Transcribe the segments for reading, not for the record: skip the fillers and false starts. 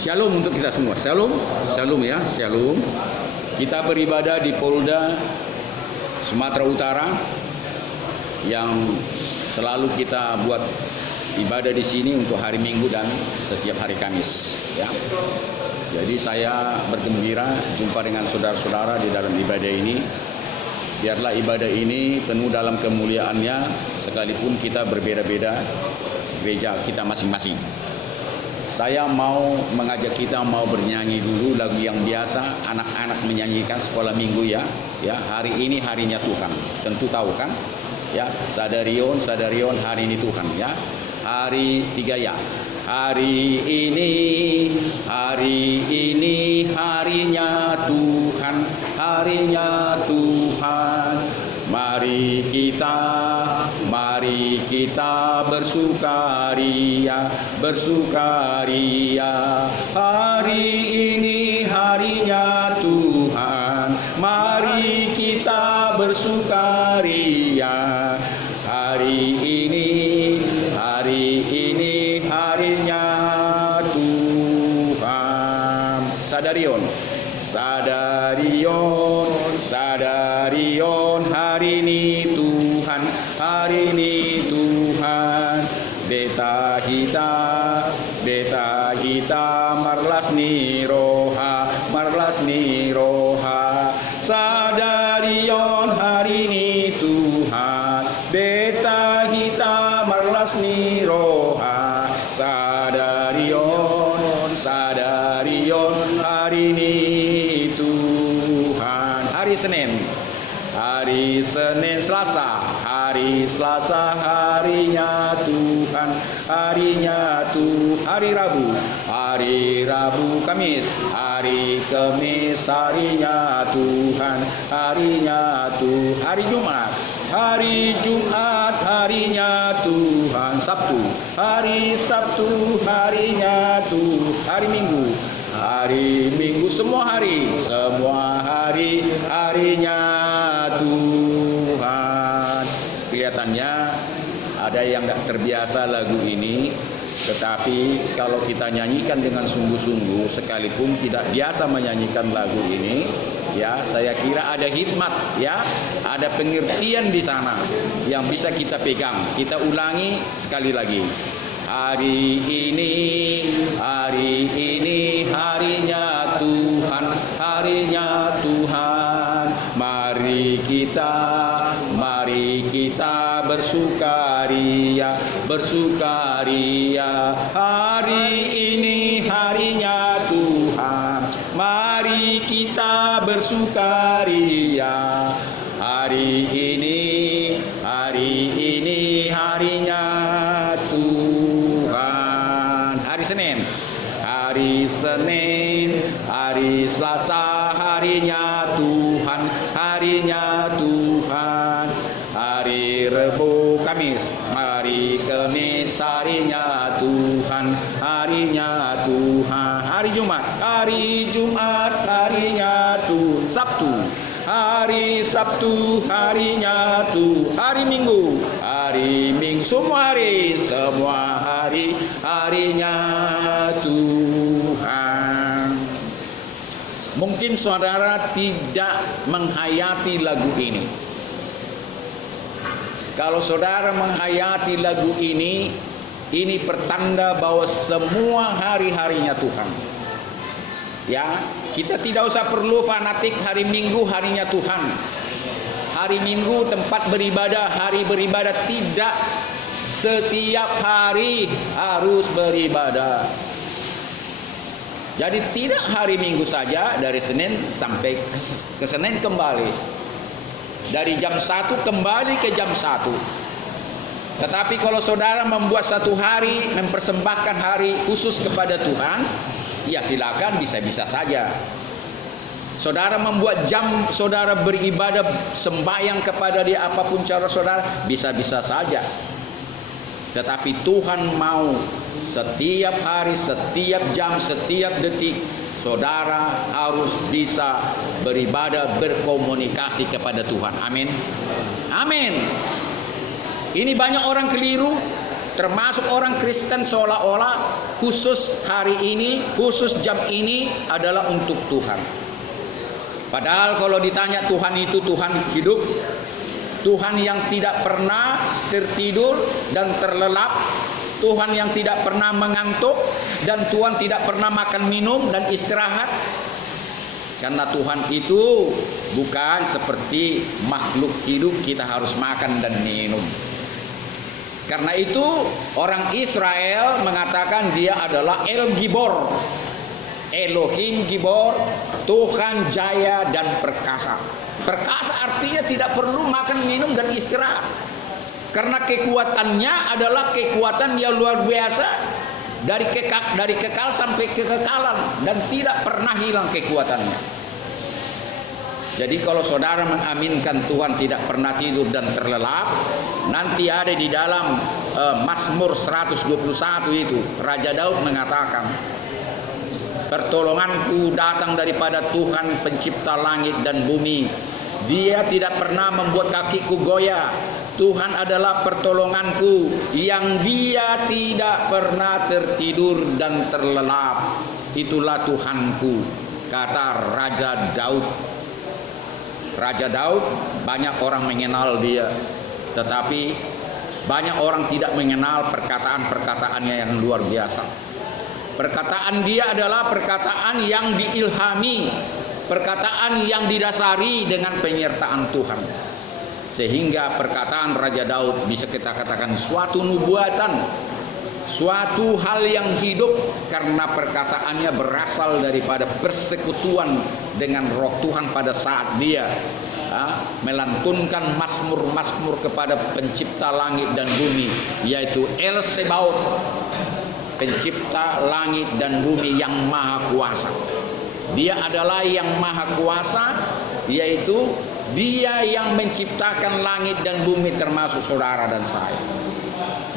Shalom untuk kita semua. Shalom, shalom ya, shalom. Kita beribadah di Polda Sumatera Utara yang selalu kita buat ibadah di sini untuk hari Minggu dan setiap hari Kamis. Ya. Jadi saya bergembira jumpa dengan saudara-saudara di dalam ibadah ini. Biarlah ibadah ini penuh dalam kemuliaannya, sekalipun kita berbeda-beda gereja kita masing-masing. Saya mau mengajak kita mau bernyanyi dulu lagu yang biasa anak-anak menyanyikan sekolah minggu ya. Ya, hari ini harinya Tuhan. Tentu tahu kan? Ya, sadarion, sadarion hari ini Tuhan ya. Hari tiga ya. Hari ini harinya Tuhan, harinya Tuhan. Mari kita bersukaria, bersukaria. Hari ini harinya Tuhan, mari kita bersukaria. Hari ini harinya Tuhan. Sadarion, sadarion, sadarion, hari ini Tuhan, hari ini Tuhan. Beta kita marlas niroha, marlas niroha. Sadarion, hari ini Tuhan. Beta kita marlas niroha. Sadarion, sadarion, hari ini Tuhan. Hari Senin, hari Senin, Selasa, hari Selasa harinya Tuhan, harinya Tuhan. Hari Rabu, hari Rabu, Kamis, hari Kamis harinya Tuhan, harinya Tuhan. Hari Jumat, hari Jumat harinya Tuhan. Sabtu, hari Sabtu harinya Tuhan. Hari Minggu, hari Minggu, semua hari harinya Tuhan. Kelihatannya ada yang nggak terbiasa lagu ini, tetapi kalau kita nyanyikan dengan sungguh-sungguh, sekalipun tidak biasa menyanyikan lagu ini, ya saya kira ada hikmat, ya ada pengertian di sana yang bisa kita pegang. Kita ulangi sekali lagi. Hari ini harinya Tuhan, harinya Tuhan. Mari kita bersukaria, bersukaria. Hari ini harinya Tuhan, mari kita bersukaria. Hari ini harinya Tuhan. Hari Senin, hari Senin, hari Selasa harinya Tuhan, harinya Tuhan. Hari Rabu, Kamis, hari Kamis harinya Tuhan, harinya Tuhan. Hari Jumat, harinya Tuhan. Sabtu, hari Sabtu harinya Tuhan. Hari Minggu, semua hari harinya Tuhan. Mungkin saudara tidak menghayati lagu ini. Kalau saudara menghayati lagu ini pertanda bahwa semua hari-harinya Tuhan. Ya, kita tidak usah perlu fanatik hari Minggu harinya Tuhan. Hari Minggu tempat beribadah, hari beribadah tidak. Setiap hari harus beribadah. Jadi tidak hari Minggu saja, dari Senin sampai ke Senin kembali. Dari jam 1 kembali ke jam 1. Tetapi kalau saudara membuat satu hari, mempersembahkan hari khusus kepada Tuhan, ya silakan, bisa-bisa saja. Saudara membuat jam saudara beribadah sembahyang kepada Dia, apapun cara saudara, bisa-bisa saja. Tetapi Tuhan mau setiap hari, setiap jam, setiap detik saudara harus bisa beribadah, berkomunikasi kepada Tuhan. Amin. Amin. Ini banyak orang keliru. termasuk orang Kristen seolah-olah khusus hari ini, khusus jam ini adalah untuk Tuhan. Padahal kalau ditanya Tuhan itu Tuhan hidup, Tuhan yang tidak pernah tertidur dan terlelap, Tuhan yang tidak pernah mengantuk, dan Tuhan tidak pernah makan minum dan istirahat. Karena Tuhan itu bukan seperti makhluk hidup kita harus makan dan minum. Karena itu orang Israel mengatakan dia adalah El Gibor, Elohim Gibor, Tuhan jaya dan perkasa. Perkasa artinya tidak perlu makan minum dan istirahat. Karena kekuatannya adalah kekuatan yang luar biasa, dari kekal sampai kekekalan, dan tidak pernah hilang kekuatannya. Jadi kalau saudara mengaminkan Tuhan tidak pernah tidur dan terlelap, nanti ada di dalam Mazmur 121 itu Raja Daud mengatakan, pertolonganku datang daripada Tuhan pencipta langit dan bumi. Dia tidak pernah membuat kakiku goyah. Tuhan adalah pertolonganku, yang dia tidak pernah tertidur dan terlelap. Itulah Tuhanku, kata Raja Daud. Raja Daud, banyak orang mengenal dia, tetapi banyak orang tidak mengenal perkataan-perkataannya yang luar biasa. Perkataan dia adalah perkataan yang diilhami, perkataan yang didasari dengan penyertaan Tuhan. Sehingga perkataan Raja Daud bisa kita katakan suatu nubuatan, suatu hal yang hidup, karena perkataannya berasal daripada persekutuan dengan Roh Tuhan pada saat dia melantunkan mazmur-mazmur kepada pencipta langit dan bumi, yaitu El Sebaot, pencipta langit dan bumi yang maha kuasa. Dia adalah yang maha kuasa, yaitu dia yang menciptakan langit dan bumi termasuk saudara dan saya.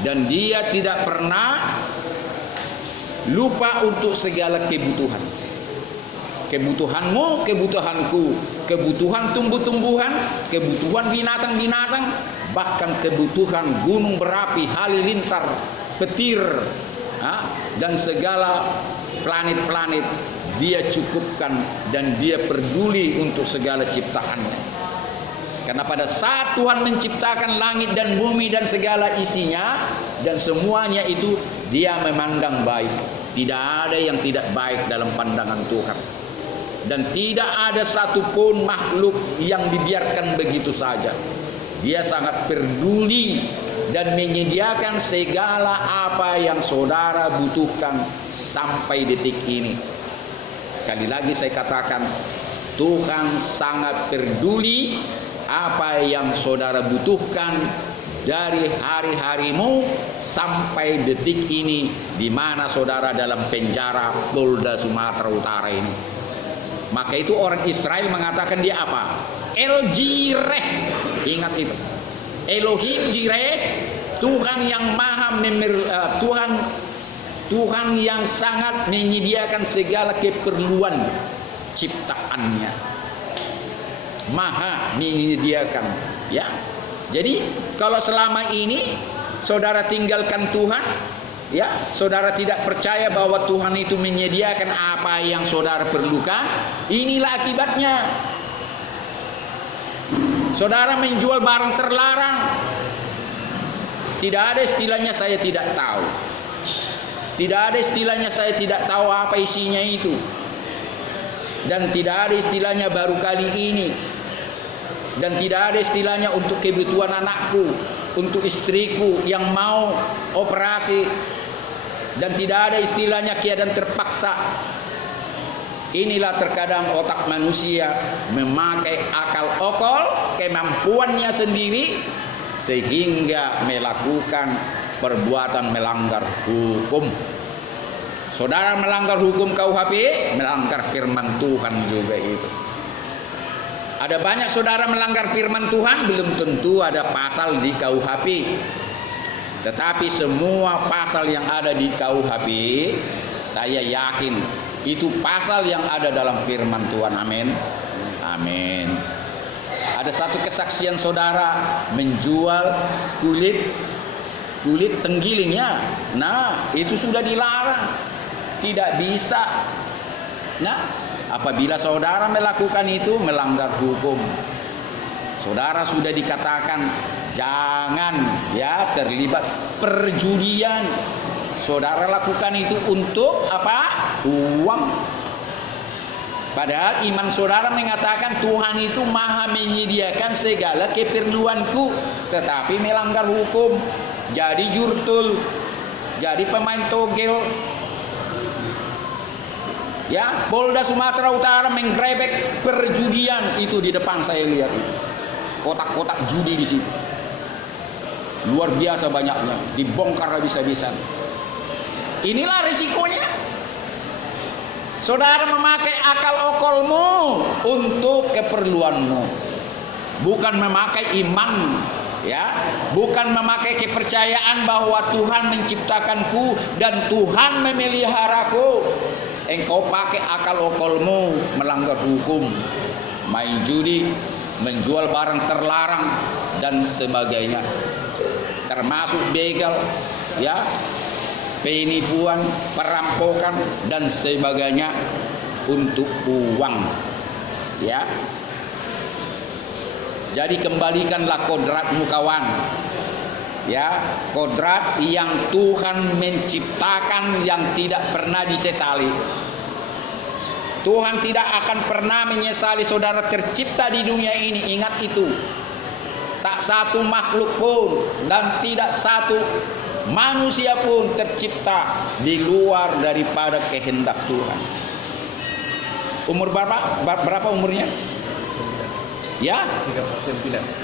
Dan dia tidak pernah lupa untuk segala kebutuhan. Kebutuhanmu, kebutuhanku, kebutuhan tumbuh-tumbuhan, kebutuhan binatang-binatang, bahkan kebutuhan gunung berapi, halilintar, petir, dan segala planet-planet dia cukupkan, dan dia peduli untuk segala ciptaannya. Karena pada saat Tuhan menciptakan langit dan bumi dan segala isinya dan semuanya itu, dia memandang baik. Tidak ada yang tidak baik dalam pandangan Tuhan. Dan tidak ada satupun makhluk yang dibiarkan begitu saja. Dia sangat peduli dan menyediakan segala apa yang saudara butuhkan sampai detik ini. Sekali lagi saya katakan, Tuhan sangat peduli apa yang saudara butuhkan dari hari-harimu sampai detik ini, di mana saudara dalam penjara Polda Sumatera Utara ini. Maka itu orang Israel mengatakan dia apa? El Jireh. Ingat itu. Elohim Jireh, Tuhan yang maha Tuhan yang sangat menyediakan segala keperluan ciptaannya. Maha menyediakan, ya. Jadi kalau selama ini saudara tinggalkan Tuhan, ya, saudara tidak percaya bahwa Tuhan itu menyediakan apa yang saudara perlukan, inilah akibatnya. Saudara menjual barang terlarang. Tidak ada istilahnya saya tidak tahu. Tidak ada istilahnya saya tidak tahu apa isinya itu. Dan tidak ada istilahnya baru kali ini. Dan tidak ada istilahnya untuk kebutuhan anakku, untuk istriku yang mau operasi. Dan tidak ada istilahnya keadaan terpaksa. Inilah terkadang otak manusia memakai akal okol, kemampuannya sendiri, sehingga melakukan perbuatan melanggar hukum. Saudara melanggar hukum KUHP, melanggar firman Tuhan juga itu. Ada banyak saudara melanggar firman Tuhan, belum tentu ada pasal di KUHP. Tetapi semua pasal yang ada di KUHP, saya yakin itu pasal yang ada dalam firman Tuhan. Amin. Amin. Ada satu kesaksian saudara menjual kulit kulit tenggilingnya. Nah, itu sudah dilarang. Tidak bisa. Nah, apabila saudara melakukan itu, melanggar hukum. Saudara sudah dikatakan jangan ya terlibat perjudian. Saudara lakukan itu untuk apa? Uang. Padahal iman saudara mengatakan Tuhan itu maha menyediakan segala keperluanku, tetapi melanggar hukum. Jadi jurtul, jadi pemain togel. Ya, Polda Sumatera Utara menggerebek perjudian itu di depan saya lihat. Kotak-kotak judi di situ. Luar biasa banyaknya, dibongkar habis-habisan. Inilah risikonya. Saudara memakai akal okolmu untuk keperluanmu, bukan memakai iman, ya, bukan memakai kepercayaan bahwa Tuhan menciptakanku dan Tuhan memeliharaku. Engkau pakai akal okolmu melanggar hukum, main judi, menjual barang terlarang dan sebagainya, termasuk begal, ya, penipuan, perampokan dan sebagainya untuk uang, ya. Jadi kembalikanlah kodratmu kawan, ya, kodrat yang Tuhan menciptakan yang tidak pernah disesali. Tuhan tidak akan pernah menyesali saudara tercipta di dunia ini. Ingat itu. Tak satu makhluk pun dan tidak satu manusia pun tercipta di luar daripada kehendak Tuhan. Umur berapa umurnya? Ya? 39.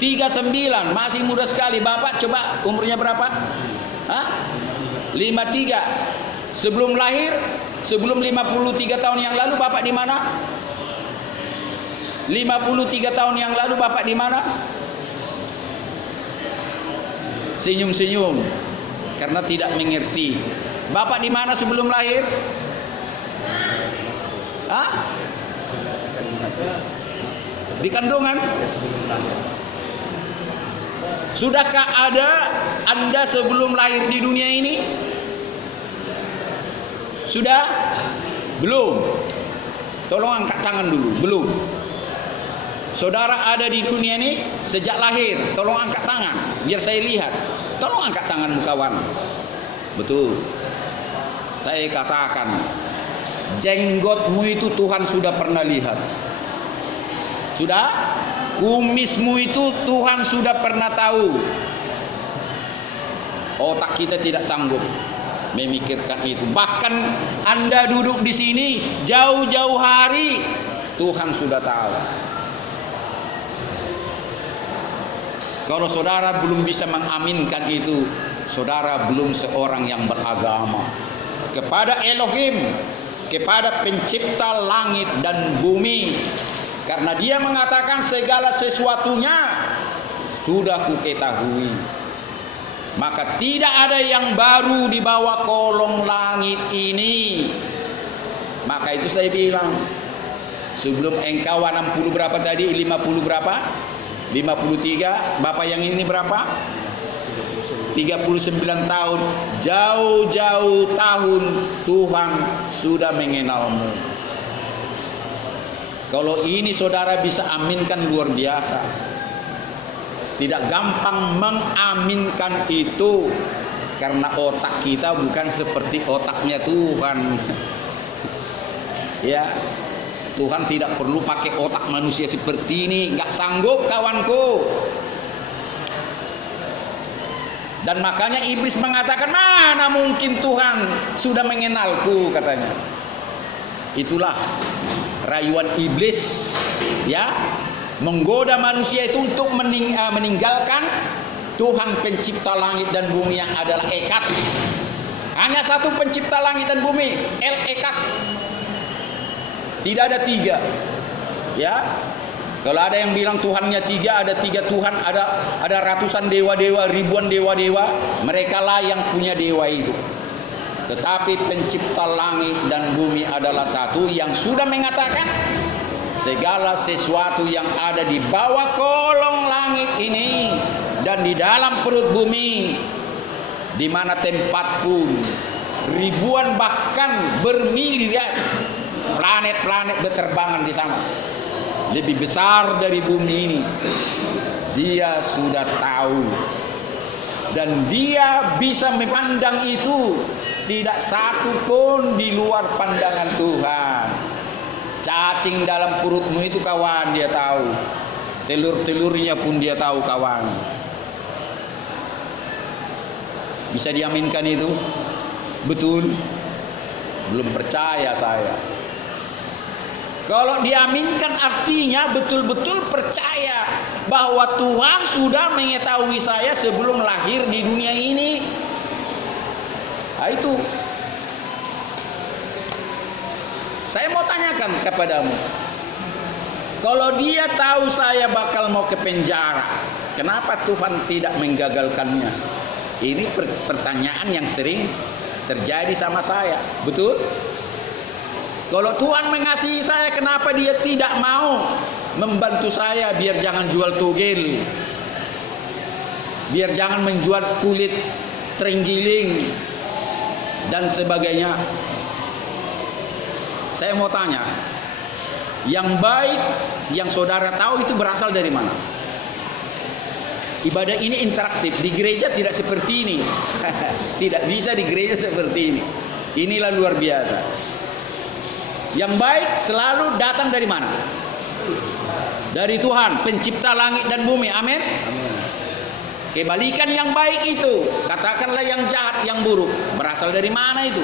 Masih muda sekali. Bapak coba umurnya berapa? Hah? 53. Sebelum lahir, sebelum 53 tahun yang lalu Bapak di mana? 53 tahun yang lalu Bapak di mana? Senyum-senyum karena tidak mengerti. Bapak di mana sebelum lahir? Hah? Di kandungan. Sudahkah ada Anda sebelum lahir di dunia ini? Sudah? Belum. Tolong angkat tangan dulu. Belum. Saudara ada di dunia ini sejak lahir. Tolong angkat tangan biar saya lihat. Tolong angkat tanganmu kawan. Betul. Saya katakan, jenggotmu itu Tuhan sudah pernah lihat. Sudah? Kumismu itu Tuhan sudah pernah tahu. Otak kita tidak sanggup memikirkan itu. Bahkan Anda duduk di sini jauh-jauh hari, Tuhan sudah tahu. Kalau saudara belum bisa mengaminkan itu, saudara belum seorang yang beragama kepada Elohim, kepada pencipta langit dan bumi. Karena dia mengatakan segala sesuatunya sudah kuketahui. Maka tidak ada yang baru di bawah kolong langit ini. Maka itu saya bilang, sebelum engkau 60 berapa tadi? 50 berapa? 53. Bapak yang ini berapa? 39 tahun. Jauh-jauh tahun Tuhan sudah mengenalmu. Kalau ini saudara bisa aminkan, luar biasa. Tidak gampang mengaminkan itu, karena otak kita bukan seperti otaknya Tuhan. Ya, Tuhan tidak perlu pakai otak manusia seperti ini. Nggak sanggup kawanku. Dan makanya iblis mengatakan, mana mungkin Tuhan sudah mengenalku, katanya. Itulah rayuan iblis, ya, menggoda manusia itu untuk meninggalkan Tuhan pencipta langit dan bumi yang adalah Ekat. Hanya satu pencipta langit dan bumi, El Ekat. Tidak ada tiga. Ya. Kalau ada yang bilang Tuhannya tiga, ada tiga Tuhan, ada ratusan dewa-dewa, ribuan dewa-dewa, merekalah yang punya dewa itu. Tetapi pencipta langit dan bumi adalah satu yang sudah mengatakan segala sesuatu yang ada di bawah kolong langit ini dan di dalam perut bumi di mana tempat pun ribuan bahkan bermiliar planet-planet berterbangan di sana, lebih besar dari bumi ini. Dia sudah tahu dan dia bisa memandang itu. Tidak satu pun di luar pandangan Tuhan. Cacing dalam perutmu itu kawan, dia tahu. Telur-telurnya pun dia tahu kawan. Bisa diaminkan itu? Betul? Belum percaya saya. Kalau diaminkan artinya betul-betul percaya bahwa Tuhan sudah mengetahui saya sebelum lahir di dunia ini. Nah, itu. Saya mau tanyakan kepadamu. Kalau dia tahu saya bakal mau ke penjara, kenapa Tuhan tidak menggagalkannya? Ini pertanyaan yang sering terjadi sama saya. Betul? Kalau Tuhan mengasihi saya, kenapa dia tidak mau membantu saya biar jangan jual togel, biar jangan menjual kulit terenggiling dan sebagainya? Saya mau tanya, yang baik yang saudara tahu itu berasal dari mana? Ibadah ini interaktif. Di gereja tidak seperti ini. Tidak bisa di gereja seperti ini. Inilah luar biasa. Yang baik selalu datang dari mana? Dari Tuhan, pencipta langit dan bumi. Amin. Kebalikan yang baik itu, katakanlah yang jahat, yang buruk, berasal dari mana itu?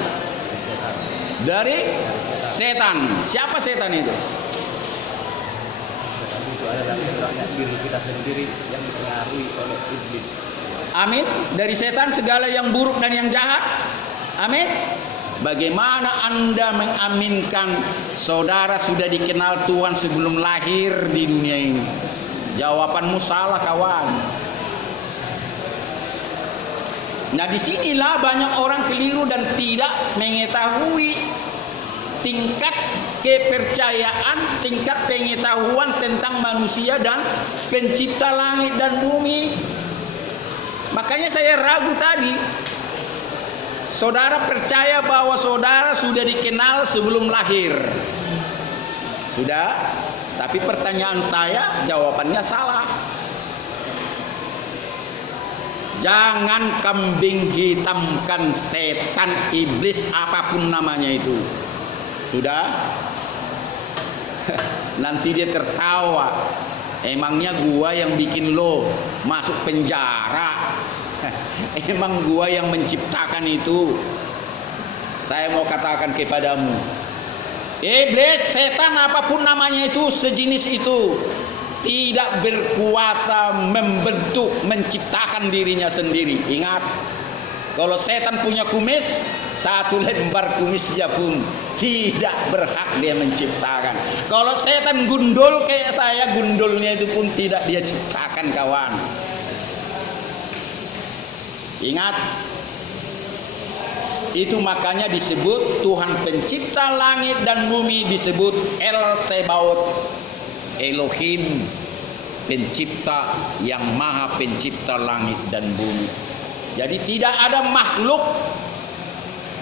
Dari setan. Siapa setan itu? Itu adalah sebenarnya diri kita sendiri yang dipengaruhi oleh iblis. Amin. Dari setan segala yang buruk dan yang jahat. Amin. Bagaimana Anda mengaminkan saudara sudah dikenal Tuhan sebelum lahir di dunia ini? Jawabanmu salah kawan. Nah, disinilah banyak orang keliru dan tidak mengetahui tingkat kepercayaan, tingkat pengetahuan tentang manusia dan pencipta langit dan bumi. Makanya saya ragu tadi. Saudara percaya bahwa saudara sudah dikenal sebelum lahir. Sudah? Tapi pertanyaan saya, jawabannya salah. Jangan kambing hitamkan setan, iblis, apapun namanya itu. Sudah? Nanti dia tertawa. Emangnya gua yang bikin lo masuk penjara? Emang gua yang menciptakan itu? Saya mau katakan kepadamu, iblis, setan, apapun namanya itu, sejenis itu, tidak berkuasa membentuk, menciptakan dirinya sendiri. Ingat, kalau setan punya kumis, satu lembar kumisnya pun tidak berhak dia menciptakan. Kalau setan gundul kayak saya, gundulnya itu pun tidak dia ciptakan kawan. Ingat, itu makanya disebut Tuhan pencipta langit dan bumi disebut El Sebaot, Elohim, pencipta yang maha pencipta langit dan bumi. Jadi tidak ada makhluk,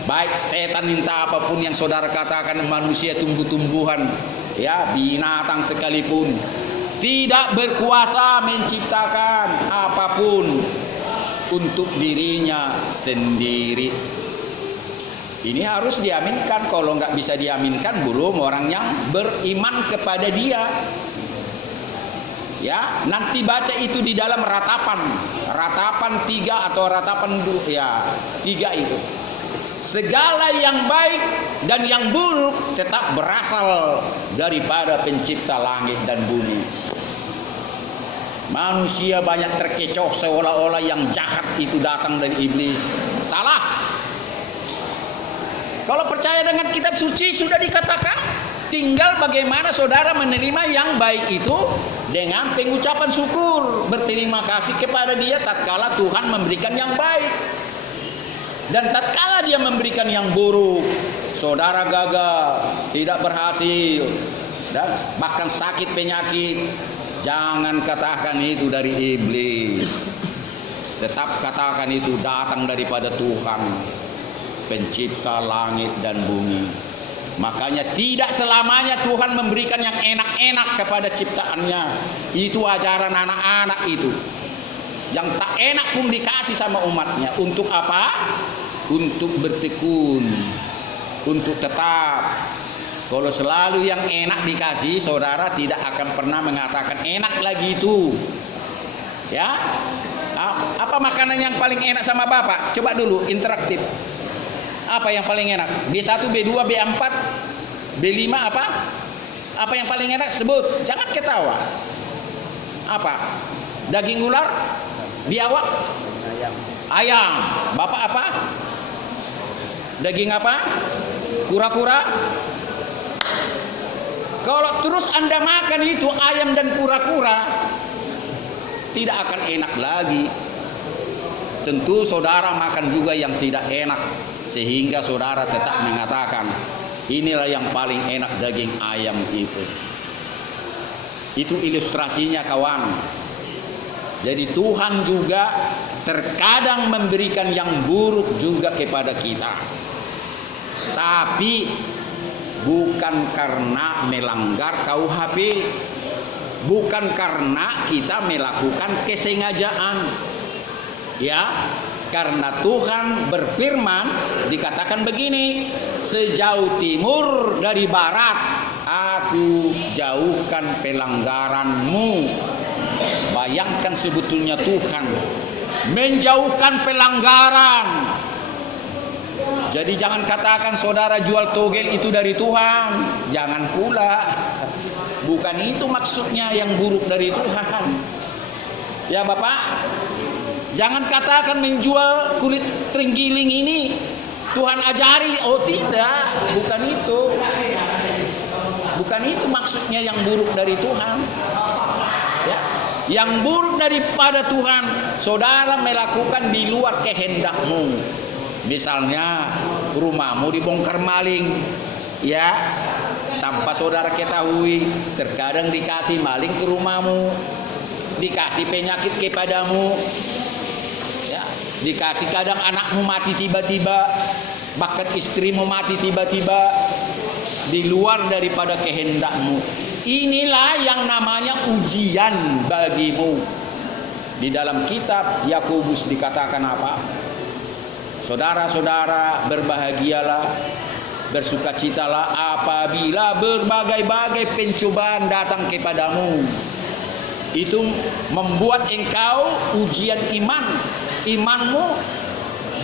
baik setan entah apapun yang saudara katakan, manusia, tumbuh-tumbuhan, ya binatang sekalipun, tidak berkuasa menciptakan apapun untuk dirinya sendiri. Ini harus diaminkan. Kalau nggak bisa diaminkan, belum orang yang beriman kepada dia. Ya, nanti baca itu di dalam ratapan 3 atau ratapan 2, ya 3 itu. Segala yang baik dan yang buruk tetap berasal daripada pencipta langit dan bumi. Manusia banyak terkecoh seolah-olah yang jahat itu datang dari iblis. Salah. Kalau percaya dengan kitab suci sudah dikatakan, tinggal bagaimana saudara menerima yang baik itu dengan pengucapan syukur, berterima kasih kepada dia tatkala Tuhan memberikan yang baik. Dan tatkala dia memberikan yang buruk, saudara gagal, tidak berhasil, dan bahkan sakit penyakit, jangan katakan itu dari iblis. tetap katakan itu datang daripada Tuhan, pencipta langit dan bumi. Makanya tidak selamanya Tuhan memberikan yang enak-enak kepada ciptaannya. Itu ajaran anak-anak itu. Yang tak enak pun dikasih sama umatnya. Untuk apa? Untuk bertekun, untuk tetap. Kalau selalu yang enak dikasih, saudara tidak akan pernah mengatakan enak lagi itu. Ya, apa makanan yang paling enak sama Bapak? Coba dulu interaktif. Apa yang paling enak? B1, B2, B4, B5 apa? Apa yang paling enak? Sebut. Jangan ketawa. Apa? Daging ular? Biawak? Ayam. Bapak apa? Daging apa? Kura-kura? Kalau terus Anda makan itu ayam dan kura-kura, tidak akan enak lagi. Tentu saudara makan juga yang tidak enak, sehingga saudara tetap mengatakan inilah yang paling enak, daging ayam itu. Itu ilustrasinya kawan. Jadi Tuhan juga terkadang memberikan yang buruk juga kepada kita, tapi bukan karena melanggar KUHP, bukan karena kita melakukan kesengajaan. Ya, karena Tuhan berfirman, dikatakan begini, sejauh timur dari barat aku jauhkan pelanggaranmu. Bayangkan sebetulnya Tuhan menjauhkan pelanggaran. Jadi jangan katakan saudara jual togel itu dari Tuhan. Jangan pula. Bukan itu maksudnya yang buruk dari Tuhan. Ya Bapak, jangan katakan menjual kulit terenggiling ini Tuhan ajari. Oh tidak, bukan itu. Bukan itu maksudnya yang buruk dari Tuhan. Ya, yang buruk daripada Tuhan, saudara melakukan di luar kehendakmu. Misalnya rumahmu dibongkar maling, ya, tanpa saudara ketahui. Terkadang dikasih maling ke rumahmu, dikasih penyakit kepadamu, ya, dikasih kadang anakmu mati tiba-tiba, bahkan istrimu mati tiba-tiba, di luar daripada kehendakmu. Inilah yang namanya ujian bagimu. Di dalam kitab Yakobus dikatakan apa? Saudara-saudara, berbahagialah, bersukacitalah apabila berbagai-bagai pencobaan datang kepadamu. Itu membuat engkau ujian iman. Imanmu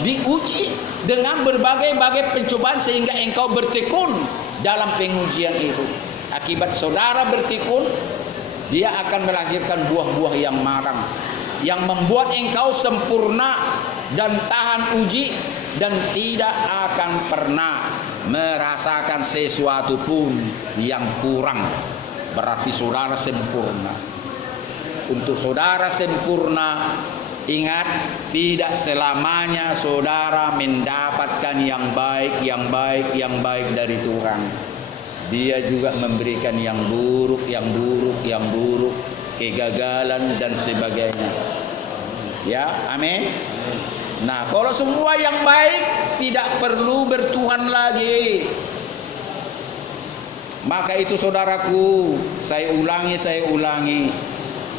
diuji dengan berbagai-bagai pencobaan sehingga engkau bertekun dalam pengujian itu. Akibat saudara bertekun, dia akan melahirkan buah-buah yang matang, yang membuat engkau sempurna dan tahan uji, dan tidak akan pernah merasakan sesuatu pun yang kurang. Berarti saudara sempurna. Untuk saudara sempurna, ingat, tidak selamanya saudara mendapatkan yang baik, yang baik, yang baik dari Tuhan. Dia juga memberikan yang buruk, yang buruk, yang buruk, kegagalan dan sebagainya. Ya, amin. Nah, kalau semua yang baik, tidak perlu bertuhan lagi. Maka itu saudaraku, saya ulangi.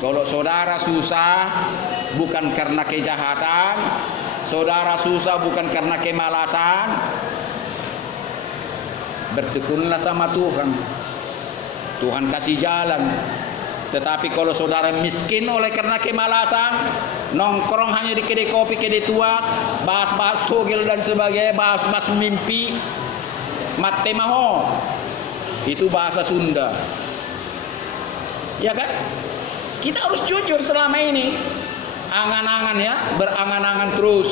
Kalau saudara susah bukan karena kejahatan, saudara susah bukan karena kemalasan, bertekunlah sama Tuhan. Tuhan kasih jalan. Tetapi kalau saudara miskin oleh karena kemalasan, nongkrong hanya di kedai kopi, kedai tuak, bahas-bahas togel dan sebagainya, bahas-bahas mimpi, mate maho, itu bahasa Sunda. Ya kan? Kita harus jujur selama ini. Angan-angan ya, berangan-angan terus.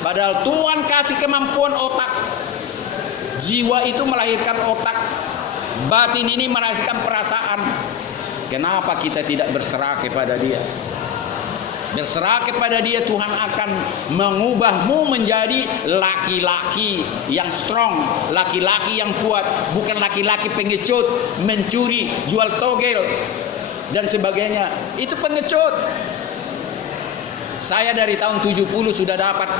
Padahal Tuhan kasih kemampuan otak. Jiwa itu melahirkan otak, batin ini melahirkan perasaan. Kenapa kita tidak berserah kepada Dia? Berserah kepada Dia, Tuhan akan mengubahmu menjadi laki-laki yang strong, laki-laki yang kuat, bukan laki-laki pengecut, mencuri, jual togel dan sebagainya. Itu pengecut. Saya dari tahun 70 sudah dapat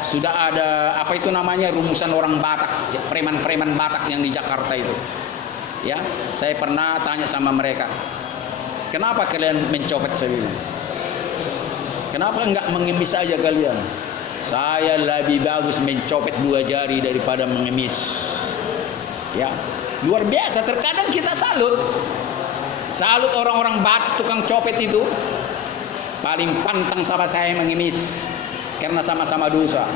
sudah ada apa itu namanya rumusan orang Batak, preman-preman Batak yang di Jakarta itu. Ya, saya pernah tanya sama mereka, kenapa kalian mencopet? Saya bilang, kenapa enggak mengemis saja kalian? Saya lebih bagus mencopet 2 jari daripada mengemis. Ya, luar biasa. Terkadang kita salut orang-orang Batak tukang copet itu. Paling pantang sama saya mengemis karena sama-sama dosa.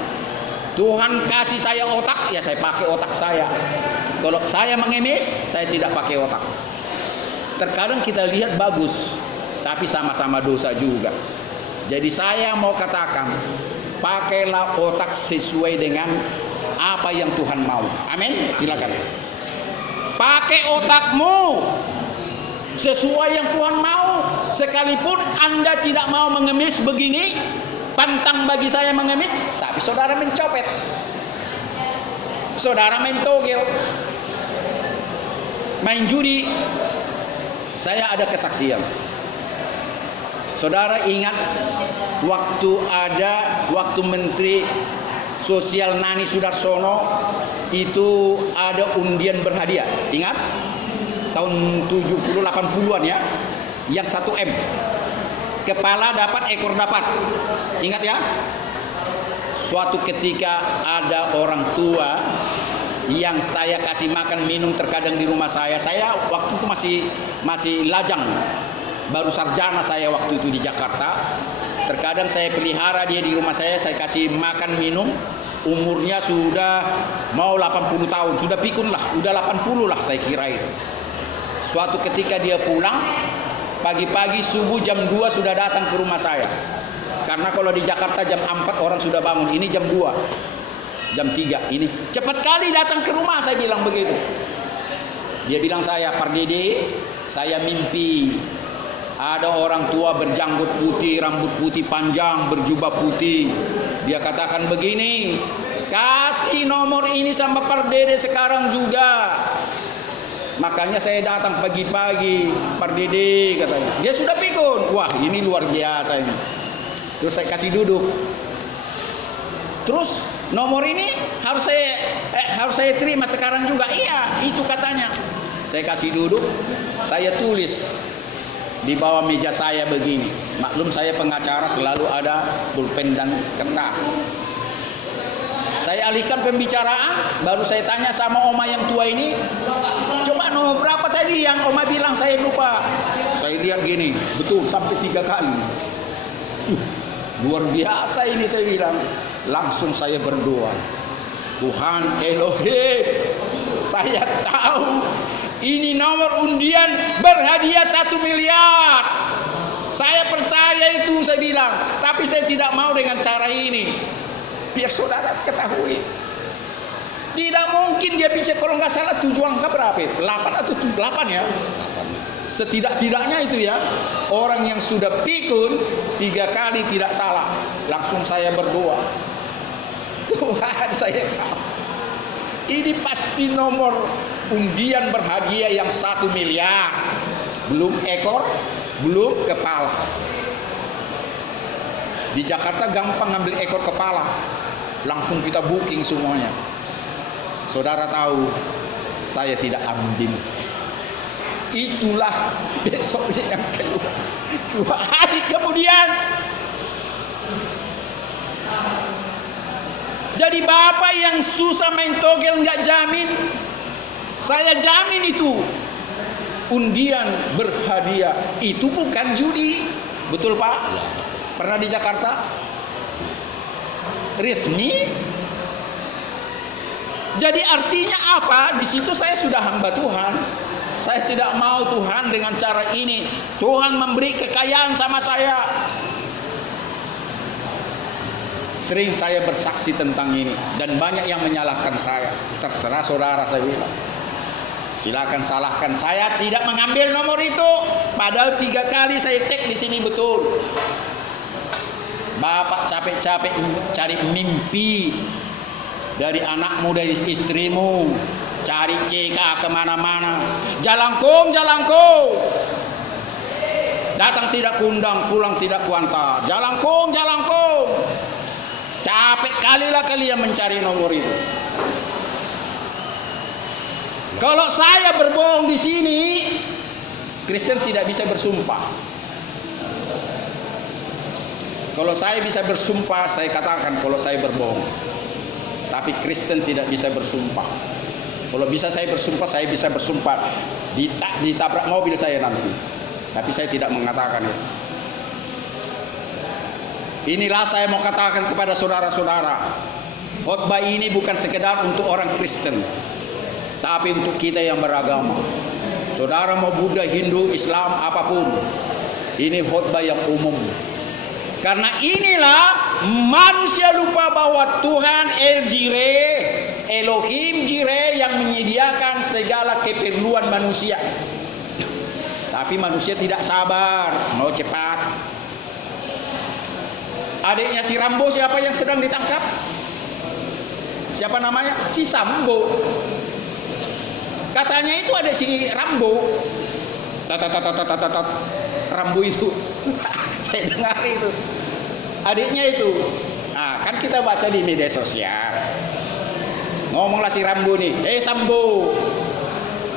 Tuhan kasih saya otak, ya saya pakai otak saya. Kalau saya mengemis, saya tidak pakai otak. Terkadang kita lihat bagus, tapi sama-sama dosa juga. Jadi saya mau katakan, pakailah otak sesuai dengan apa yang Tuhan mau. Amin. Silakan. Pakai otakmu sesuai yang Tuhan mau. Sekalipun Anda tidak mau mengemis begini, pantang bagi saya mengemis, tapi saudara mencopet, saudara main togel, main judi. Saya ada kesaksian. Saudara ingat waktu Menteri Sosial Nani Sudarsono itu ada undian berhadiah. Ingat? Tahun 70 80-an ya. Yang 1 M. Kepala dapat, ekor dapat. Ingat ya? Suatu ketika ada orang tua yang saya kasih makan minum terkadang di rumah saya. Saya waktu itu masih lajang. Baru sarjana saya waktu itu di Jakarta. Terkadang saya pelihara dia di rumah saya kasih makan minum. Umurnya sudah mau 80 tahun, sudah pikun lah, udah 80 lah saya kira itu. Suatu ketika dia pulang, pagi-pagi subuh jam 2 sudah datang ke rumah saya. Karena kalau di Jakarta jam 4 orang sudah bangun, ini jam 2. Jam 3 ini cepat kali datang ke rumah, saya bilang begitu. Dia bilang saya, Pak Dede, saya mimpi ada orang tua berjanggut putih, rambut putih panjang, berjubah putih. Dia katakan begini, kasih nomor ini sama Pak Dede sekarang juga. Makanya saya datang pagi-pagi, Pak Dede katanya. Dia sudah pikun. Wah, ini luar biasa ini. Terus saya kasih duduk. Terus nomor ini harus saya terima sekarang juga. Iya, itu katanya. Saya kasih duduk, saya tulis di bawah meja saya begini. Maklum saya pengacara, selalu ada pulpen dan kertas. Saya alihkan pembicaraan, baru saya tanya sama oma yang tua ini, coba nomor berapa tadi yang oma bilang, saya lupa. Saya lihat gini, betul sampai 3 kali. Luar biasa ini, saya bilang. Langsung saya berdoa, Tuhan Elohim, saya tahu ini nomor undian berhadiah 1 miliar. Saya percaya itu, saya bilang. Tapi saya tidak mau dengan cara ini. Biar saudara ketahui, tidak mungkin dia bisa, kalau nggak salah 7 angka berapa? 8 atau 8 ya. Setidak-tidaknya itu ya. Orang yang sudah pikun 3 kali tidak salah. Langsung saya berdoa, Tuhan saya tahu ini pasti nomor undian berhadiah yang 1 miliar. Belum ekor, belum kepala. Di Jakarta gampang ngambil ekor kepala, langsung kita booking semuanya. Saudara tahu, saya tidak ambil. Itulah besoknya yang kedua, 2 hari kemudian. Jadi bapak yang susah main togel nggak jamin, saya jamin itu undian berhadiah itu bukan judi, betul Pak? Pernah di Jakarta? Resmi. Jadi artinya apa? Di situ saya sudah hamba Tuhan. Saya tidak mau Tuhan dengan cara ini. Tuhan memberi kekayaan sama saya. Sering saya bersaksi tentang ini dan banyak yang menyalahkan saya. Terserah saudara, saya bilang. Silakan salahkan, saya tidak mengambil nomor itu. Padahal 3 kali saya cek di sini betul. Bapak capek-capek cari mimpi dari anakmu, dari istrimu, cari CK kemana-mana, jalangkung. Datang tidak kuundang, pulang tidak kuantar. Jalangkung, jalangkung. Capek kalilah kalian mencari nomor itu. Kalau saya berbohong di sini, Kristen tidak bisa bersumpah. Kalau saya bisa bersumpah, saya katakan kalau saya berbohong. Tapi Kristen tidak bisa bersumpah. Kalau bisa saya bisa bersumpah ditabrak mobil saya nanti. Tapi saya tidak mengatakan itu. Inilah saya mau katakan kepada saudara-saudara. Khotbah ini bukan sekedar untuk orang Kristen, tapi untuk kita yang beragama. Saudara mau Buddha, Hindu, Islam, apapun. Ini khotbah yang umum. Karena inilah manusia lupa bahwa Tuhan El Jireh, Elohim Jireh yang menyediakan segala keperluan manusia. Tapi manusia tidak sabar, mau cepat. Adiknya si Rambo siapa yang sedang ditangkap? Siapa namanya? Si Sambo. Katanya itu ada si Rambo. Rambo itu. Saya dengar itu. Adiknya itu. Nah, kan kita baca di media sosial. Ngomonglah si Rambo nih. Sambo.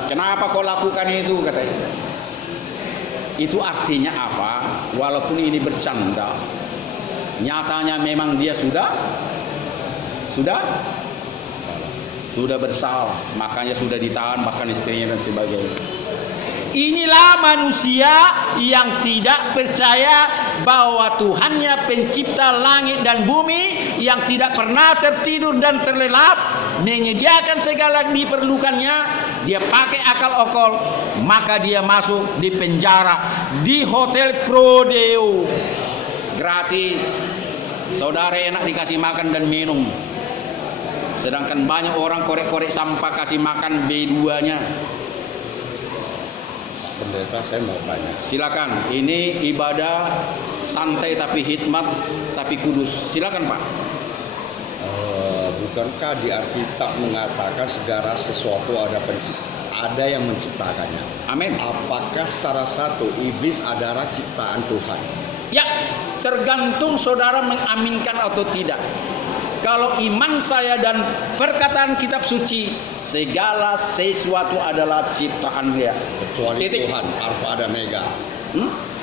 Kenapa kau lakukan itu? Katanya. Itu artinya apa? Walaupun ini bercanda, nyatanya memang dia sudah bersalah, makanya sudah ditahan, bahkan istrinya dan sebagainya. Inilah manusia yang tidak percaya bahwa Tuhannya pencipta langit dan bumi, yang tidak pernah tertidur dan terlelap, menyediakan segala diperlukannya. Dia pakai akal okol, maka dia masuk di penjara, di hotel Prodeo, gratis. Saudara enak dikasih makan dan minum, sedangkan banyak orang korek-korek sampah kasih makan B2-nya. Pendeta, saya mau tanya. Silakan, ini ibadah santai tapi hikmat tapi kudus. Silakan Pak. Bukankah di Alkitab mengatakan segala sesuatu ada yang menciptakannya? Amin. Apakah salah satu iblis adalah ciptaan Tuhan? Ya, tergantung saudara mengaminkan atau tidak. Kalau iman saya dan perkataan kitab suci, segala sesuatu adalah ciptaan Dia. Kecuali Tuhan, Alfa dan Omega.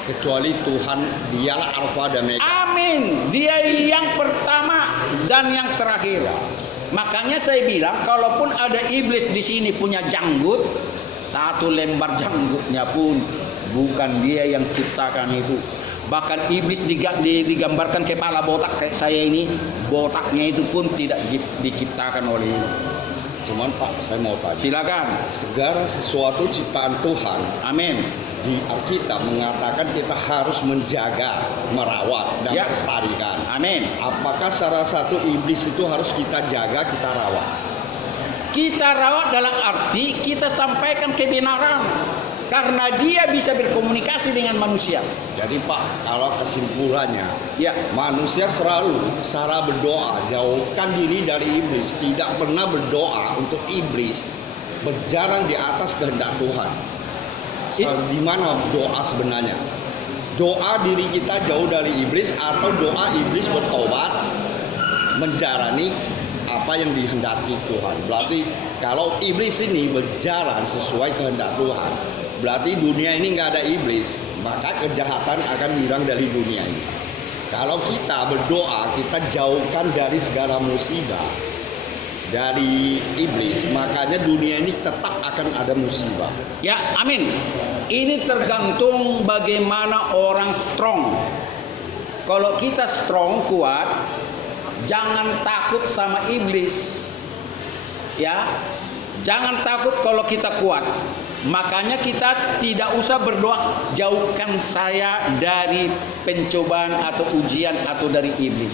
Kecuali Tuhan, dialah Alfa dan Omega. Amin. Dia yang pertama dan yang terakhir. Makanya saya bilang, kalaupun ada iblis di sini punya janggut, satu lembar janggutnya pun bukan dia yang ciptakan itu. Bahkan iblis digambarkan kepala botak kayak saya ini, botaknya itu pun tidak diciptakan oleh ini. Cuman Pak, saya mau tanya. Silakan. Segala sesuatu ciptaan Tuhan. Amin. Di Alkitab mengatakan kita harus menjaga, merawat, dan melestarikan. Amin. Apakah salah satu iblis itu harus kita jaga, kita rawat? Kita rawat dalam arti kita sampaikan kebenaran, karena dia bisa berkomunikasi dengan manusia. Jadi Pak, kalau kesimpulannya, manusia selalu salah berdoa, jauhkan diri dari iblis, tidak pernah berdoa untuk iblis, berjalan di atas kehendak Tuhan. Di mana doa sebenarnya? Doa diri kita jauh dari iblis, atau doa iblis bertobat menjalani apa yang dihendaki Tuhan. Berarti kalau iblis ini berjalan sesuai kehendak Tuhan, berarti dunia ini nggak ada iblis, maka kejahatan akan hilang dari dunia ini. Kalau kita berdoa, kita jauhkan dari segala musibah, dari iblis, makanya dunia ini tetap akan ada musibah. Ya, amin. Ini tergantung bagaimana orang strong. Kalau kita strong, kuat, jangan takut sama iblis. Ya, jangan takut kalau kita kuat. Makanya kita tidak usah berdoa, jauhkan saya dari pencobaan atau ujian atau dari iblis.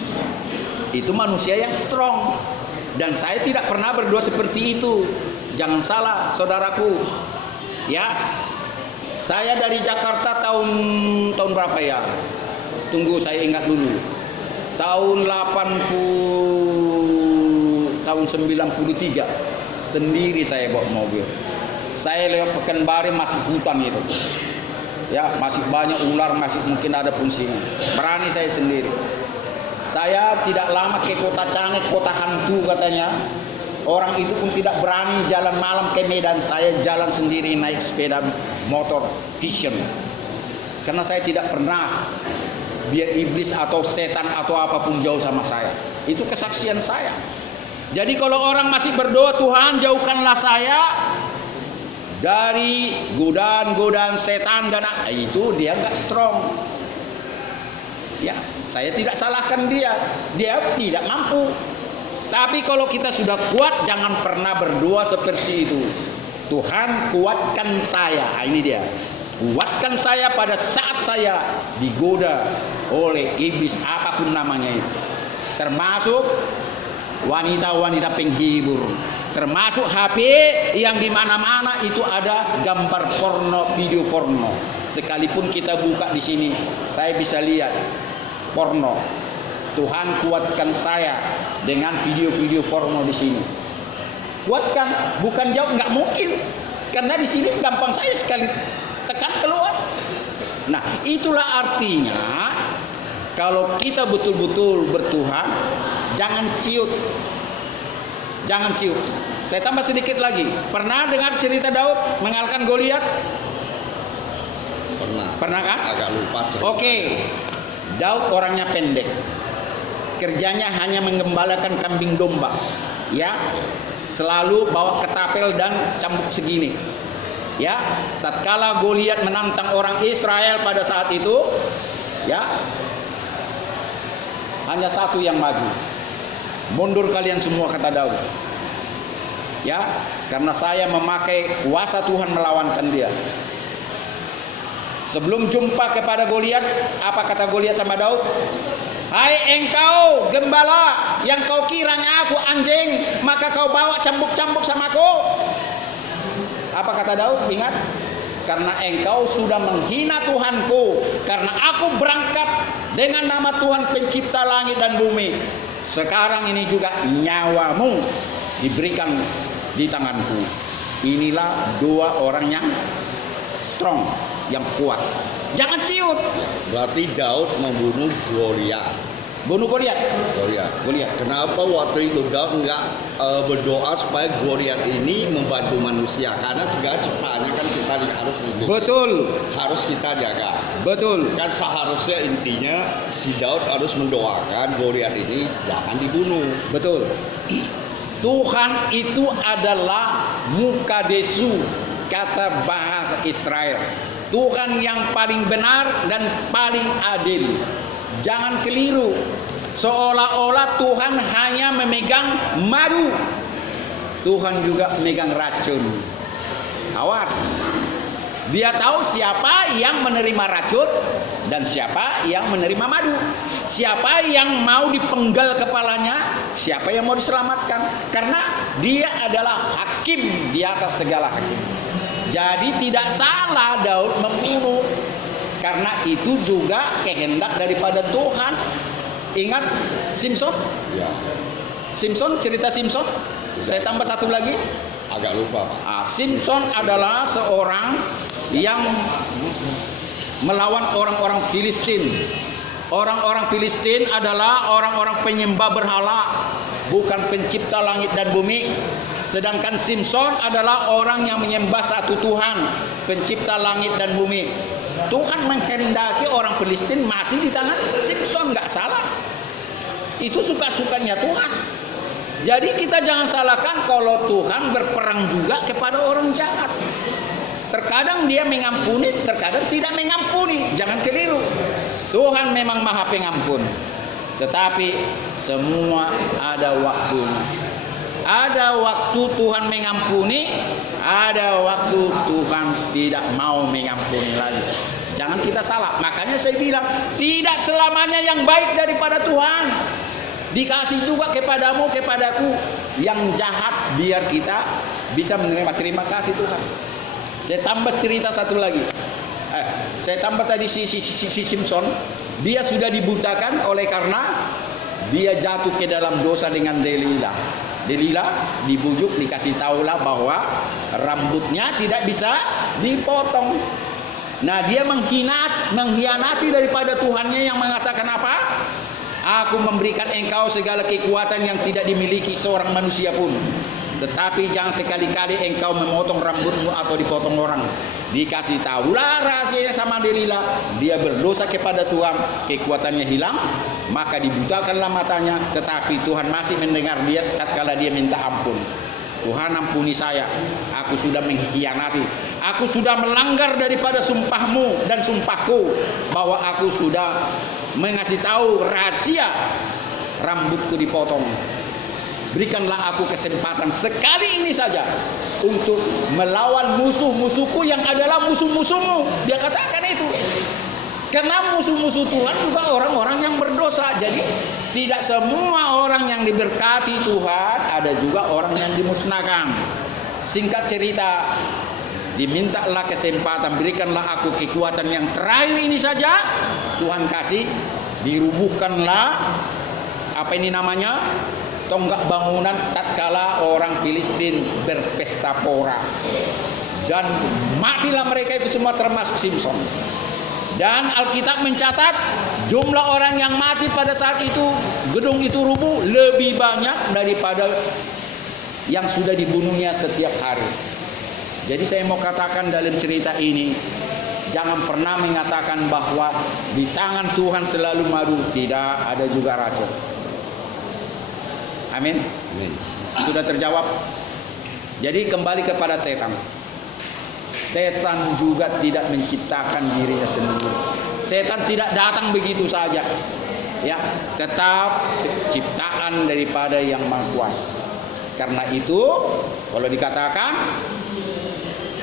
Itu manusia yang strong. Dan saya tidak pernah berdoa seperti itu. Jangan salah, saudaraku. Ya, saya dari Jakarta tahun berapa ya? Tunggu, saya ingat dulu. Tahun 93 sendiri saya bawa mobil. Saya lewat Pekanbaru masih hutan itu. Ya, masih banyak ular, masih mungkin ada pun sini. Berani saya sendiri. Saya tidak lama ke kota Canget, kota hantu katanya. Orang itu pun tidak berani jalan malam ke Medan. Saya jalan sendiri naik sepeda motor Vision. Karena saya tidak pernah biar iblis atau setan atau apapun jauh sama saya. Itu kesaksian saya. Jadi kalau orang masih berdoa, Tuhan jauhkanlah saya dari godaan-godaan setan dan itu dia nggak strong. Ya, saya tidak salahkan dia tidak mampu. Tapi kalau kita sudah kuat, jangan pernah berdoa seperti itu. Tuhan kuatkan saya. Ini dia. Kuatkan saya pada saat saya digoda oleh iblis apapun namanya itu. Termasuk wanita-wanita penghibur. Termasuk HP yang di mana-mana itu ada gambar porno, video porno. Sekalipun kita buka di sini, saya bisa lihat porno. Tuhan kuatkan saya dengan video-video porno di sini. Kuatkan, bukan jauh, nggak mungkin. Karena di sini gampang saya sekali tekan keluar. Nah, itulah artinya kalau kita betul-betul bertuhan, jangan ciut. Jangan ciut. Saya tambah sedikit lagi. Pernah dengar cerita Daud mengalahkan Goliat? Pernah. Pernah kan? Agak lupa. Oke. Daud orangnya pendek. Kerjanya hanya menggembalakan kambing domba. Ya. Selalu bawa ketapel dan cambuk segini. Ya, tatkala Goliat menantang orang Israel pada saat itu, ya, hanya satu yang maju. Mundur kalian semua, kata Daud. Ya, karena saya memakai kuasa Tuhan melawankan dia. Sebelum jumpa kepada Goliat, apa kata Goliat sama Daud? Hai engkau gembala, yang kau kiranya aku anjing, maka kau bawa cambuk-cambuk sama aku. Apa kata Daud? Ingat, karena engkau sudah menghina Tuhanku, karena aku berangkat dengan nama Tuhan pencipta langit dan bumi. Sekarang ini juga nyawamu diberikan di tanganku. Inilah dua orang yang strong, yang kuat. Jangan ciut. Berarti Daud membunuh Goliat. Bunuh Goliat. Goliat. Kenapa waktu itu Daud nggak berdoa supaya Goliat ini membantu manusia? Karena segala ciptaannya kan kita harus hidup. Betul. Harus kita jaga. Betul. Kan seharusnya intinya si Daud harus mendoakan Goliat ini jangan dibunuh. Betul. Tuhan itu adalah Mukadesu, kata bahasa Israel. Tuhan yang paling benar dan paling adil. Jangan keliru. Seolah-olah Tuhan hanya memegang madu. Tuhan juga memegang racun. Awas. Dia tahu siapa yang menerima racun dan siapa yang menerima madu. Siapa yang mau dipenggal kepalanya, siapa yang mau diselamatkan. Karena dia adalah hakim di atas segala hakim. Jadi tidak salah Daud membunuh, karena itu juga kehendak daripada Tuhan. Ingat Simpson? Ya. Simpson, cerita Simpson. Saya tambah satu lagi. Agak lupa. Simpson adalah seorang yang melawan orang-orang Filistin. Orang-orang Filistin adalah orang-orang penyembah berhala, bukan pencipta langit dan bumi. Sedangkan Simpson adalah orang yang menyembah satu Tuhan, pencipta langit dan bumi. Tuhan menghendaki orang Filistin mati di tangan Simpson, nggak salah. Itu suka-sukanya Tuhan. Jadi kita jangan salahkan kalau Tuhan berperang juga kepada orang jahat. Terkadang dia mengampuni, terkadang tidak mengampuni. Jangan keliru. Tuhan memang Maha Pengampun, tetapi semua ada waktunya. Ada waktu Tuhan mengampuni, ada waktu Tuhan tidak mau mengampuni lagi. Jangan kita salah. Makanya saya bilang, tidak selamanya yang baik daripada Tuhan dikasih juga kepadamu, kepadaku yang jahat, biar kita bisa menerima. Terima kasih Tuhan. Saya tambah cerita satu lagi. Saya tambah tadi si Simpson, dia sudah dibutakan oleh karena dia jatuh ke dalam dosa dengan Delilah. Delilah dibujuk, dikasih tahulah bahwa rambutnya tidak bisa dipotong. Nah, dia mengkhianati daripada Tuhannya yang mengatakan apa? Aku memberikan engkau segala kekuatan yang tidak dimiliki seorang manusia pun. Tetapi jangan sekali-kali engkau memotong rambutmu atau dipotong orang. Dikasih tahulah rahasianya sama Delila. Dia berdosa kepada Tuhan, kekuatannya hilang, maka dibutakanlah matanya. Tetapi Tuhan masih mendengar dia tatkala dia minta ampun. Tuhan, ampuni saya, aku sudah mengkhianati, aku sudah melanggar daripada sumpahmu dan sumpahku, bahwa aku sudah mengasih tahu rahasia rambutku dipotong. Berikanlah aku kesempatan sekali ini saja untuk melawan musuh-musuhku yang adalah musuh-musuhmu. Dia katakan itu. Karena musuh-musuh Tuhan juga orang-orang yang berdosa. Jadi tidak semua orang yang diberkati Tuhan, ada juga orang yang dimusnahkan. Singkat cerita, dimintalah kesempatan, berikanlah aku kekuatan yang terakhir ini saja. Tuhan kasih, dirubuhkanlah apa ini namanya, tonggak bangunan tatkala orang Filistin berpesta pora, dan matilah mereka itu semua termasuk Simson. Dan Alkitab mencatat jumlah orang yang mati pada saat itu, gedung itu rubuh, lebih banyak daripada yang sudah dibunuhnya setiap hari. Jadi saya mau katakan dalam cerita ini, jangan pernah mengatakan bahwa di tangan Tuhan selalu madu. Tidak, ada juga racun. Amin. Amin. Sudah terjawab. Jadi kembali kepada setan. Setan juga tidak menciptakan dirinya sendiri. Setan tidak datang begitu saja. Ya, tetap ciptaan daripada Yang Maha Kuasa. Karena itu, kalau dikatakan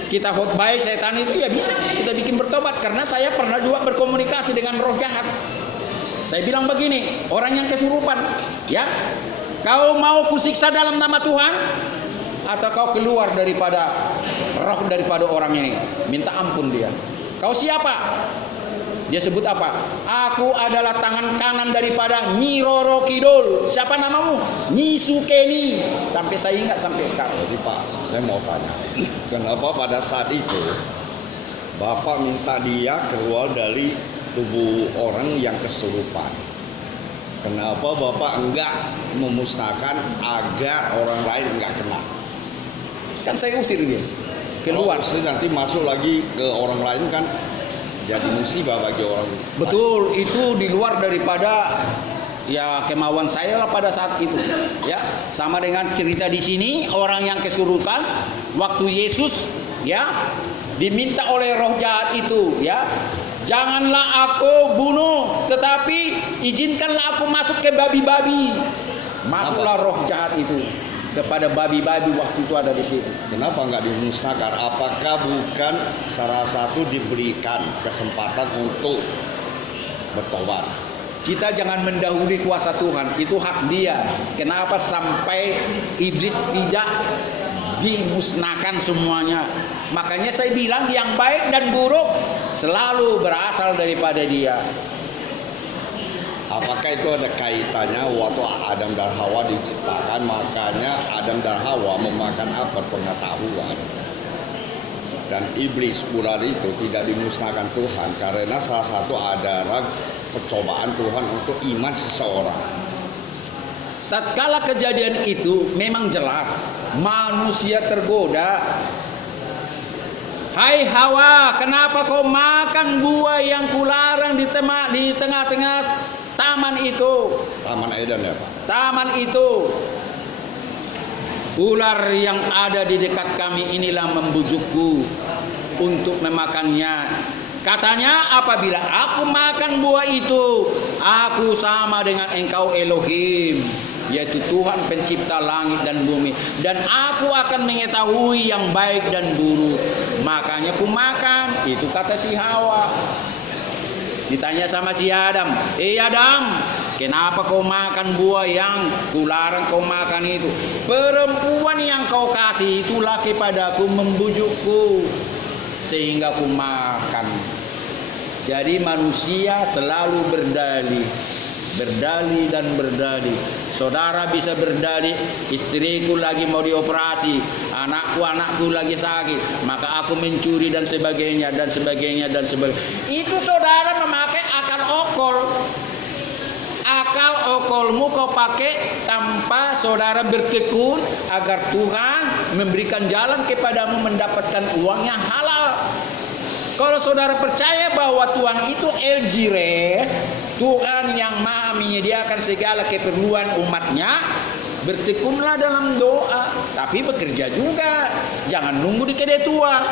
kita khotbah setan itu, ya bisa kita bikin bertobat. Karena saya pernah juga berkomunikasi dengan roh jahat. Saya bilang begini, orang yang kesurupan, ya, kau mau kusiksa dalam nama Tuhan, atau kau keluar daripada roh daripada orang ini, minta ampun dia. Kau siapa? Dia sebut apa? Aku adalah tangan kanan daripada Nyi Roro Kidul. Siapa namamu? Nyi Sukeni. Sampai saya ingat sampai sekarang. Jadi Pak, saya mau tanya, kenapa pada saat itu Bapak minta dia keluar dari tubuh orang yang kesurupan? Kenapa Bapak enggak memusnahkan agar orang lain enggak kena? Kan saya usir dia keluar. Usir nanti masuk lagi ke orang lain, kan jadi musibah bagi orang. Betul, itu di luar daripada ya kemauan saya lah pada saat itu. Ya, sama dengan cerita di sini, orang yang kesurupan waktu Yesus ya diminta oleh roh jahat itu, ya, janganlah aku bunuh, tetapi izinkanlah aku masuk ke babi-babi. Masuklah roh jahat itu kepada babi-babi waktu itu ada di situ. Kenapa nggak dimusnahkan? Apakah bukan salah satu diberikan kesempatan untuk bertobat? Kita jangan mendahului kuasa Tuhan, itu hak dia. Kenapa sampai iblis tidak dimusnahkan semuanya? Makanya saya bilang yang baik dan buruk selalu berasal daripada dia. Apakah itu ada kaitannya waktu Adam dan Hawa diciptakan, makanya Adam dan Hawa memakan apel pengetahuan, dan iblis ular itu tidak dimusnahkan Tuhan karena salah satu adalah percobaan Tuhan untuk iman seseorang. Tatkala kejadian itu memang jelas manusia tergoda. Hai Hawa, kenapa kau makan buah yang kularang di tengah-tengah taman itu? Taman Eden ya Pak? Taman itu. Ular yang ada di dekat kami inilah membujukku untuk memakannya. Katanya, apabila aku makan buah itu, aku sama dengan engkau Elohim, yaitu Tuhan pencipta langit dan bumi, dan aku akan mengetahui yang baik dan buruk. Makanya ku makan. Itu kata si Hawa. Ditanya sama si Adam, Adam, kenapa kau makan buah yang kularang kau makan itu? Perempuan yang kau kasih itulah kepadaku membujukku sehingga ku makan. Jadi manusia selalu berdalih dan berdalih. Saudara bisa berdalih, istriku lagi mau dioperasi, anakku lagi sakit, maka aku mencuri dan sebagainya dan sebagainya dan sebagainya. Itu saudara memakai akal okol. Akal okolmu kau pakai tanpa saudara bertekun agar Tuhan memberikan jalan kepadamu mendapatkan uang yang halal. Kalau saudara percaya bahwa Tuhan itu El Jireh, Tuhan yang maha menyediakan segala keperluan umatnya, bertekunlah dalam doa, tapi bekerja juga. Jangan nunggu di kedai tua.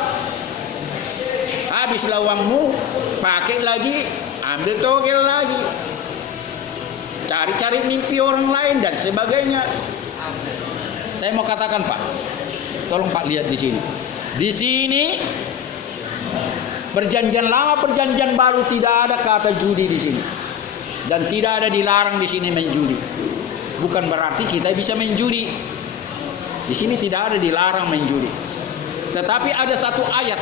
Habislah uangmu, pakai lagi, ambil togel lagi. Cari-cari mimpi orang lain dan sebagainya. Saya mau katakan Pak, tolong Pak lihat di sini. Di sini perjanjian lama, perjanjian baru tidak ada kata judi di sini, dan tidak ada dilarang di sini menjudi. Bukan berarti kita bisa menjudi. Di sini tidak ada dilarang menjudi. Tetapi ada satu ayat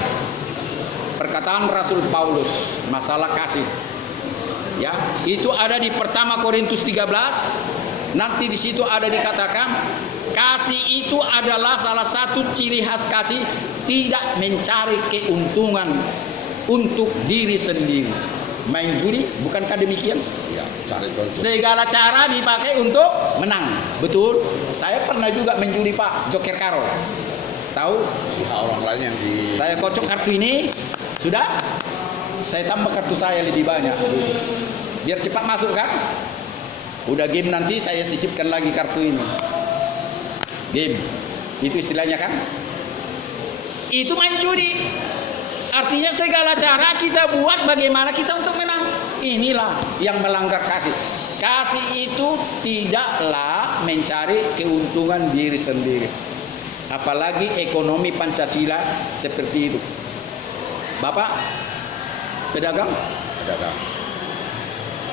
perkataan Rasul Paulus masalah kasih. Ya, itu ada di pertama Korintus 13. Nanti di situ ada dikatakan kasih itu adalah salah satu ciri khas kasih, tidak mencari keuntungan untuk diri sendiri. Main judi, bukankah demikian? Ya, cari contoh. Segala cara dipakai untuk menang. Betul. Saya pernah juga menjudi Pak, joker karo. Tahu? Ya, orang lain yang di. Saya kocok kartu ini, sudah. Saya tambah kartu saya lebih banyak. Biar cepat masuk kan? Udah game nanti saya sisipkan lagi kartu ini. Game. Itu istilahnya kan? Itu main judi. Artinya segala cara kita buat bagaimana kita untuk menang. Inilah yang melanggar kasih. Kasih itu tidaklah mencari keuntungan diri sendiri. Apalagi ekonomi Pancasila seperti itu. Bapak pedagang? Pedagang.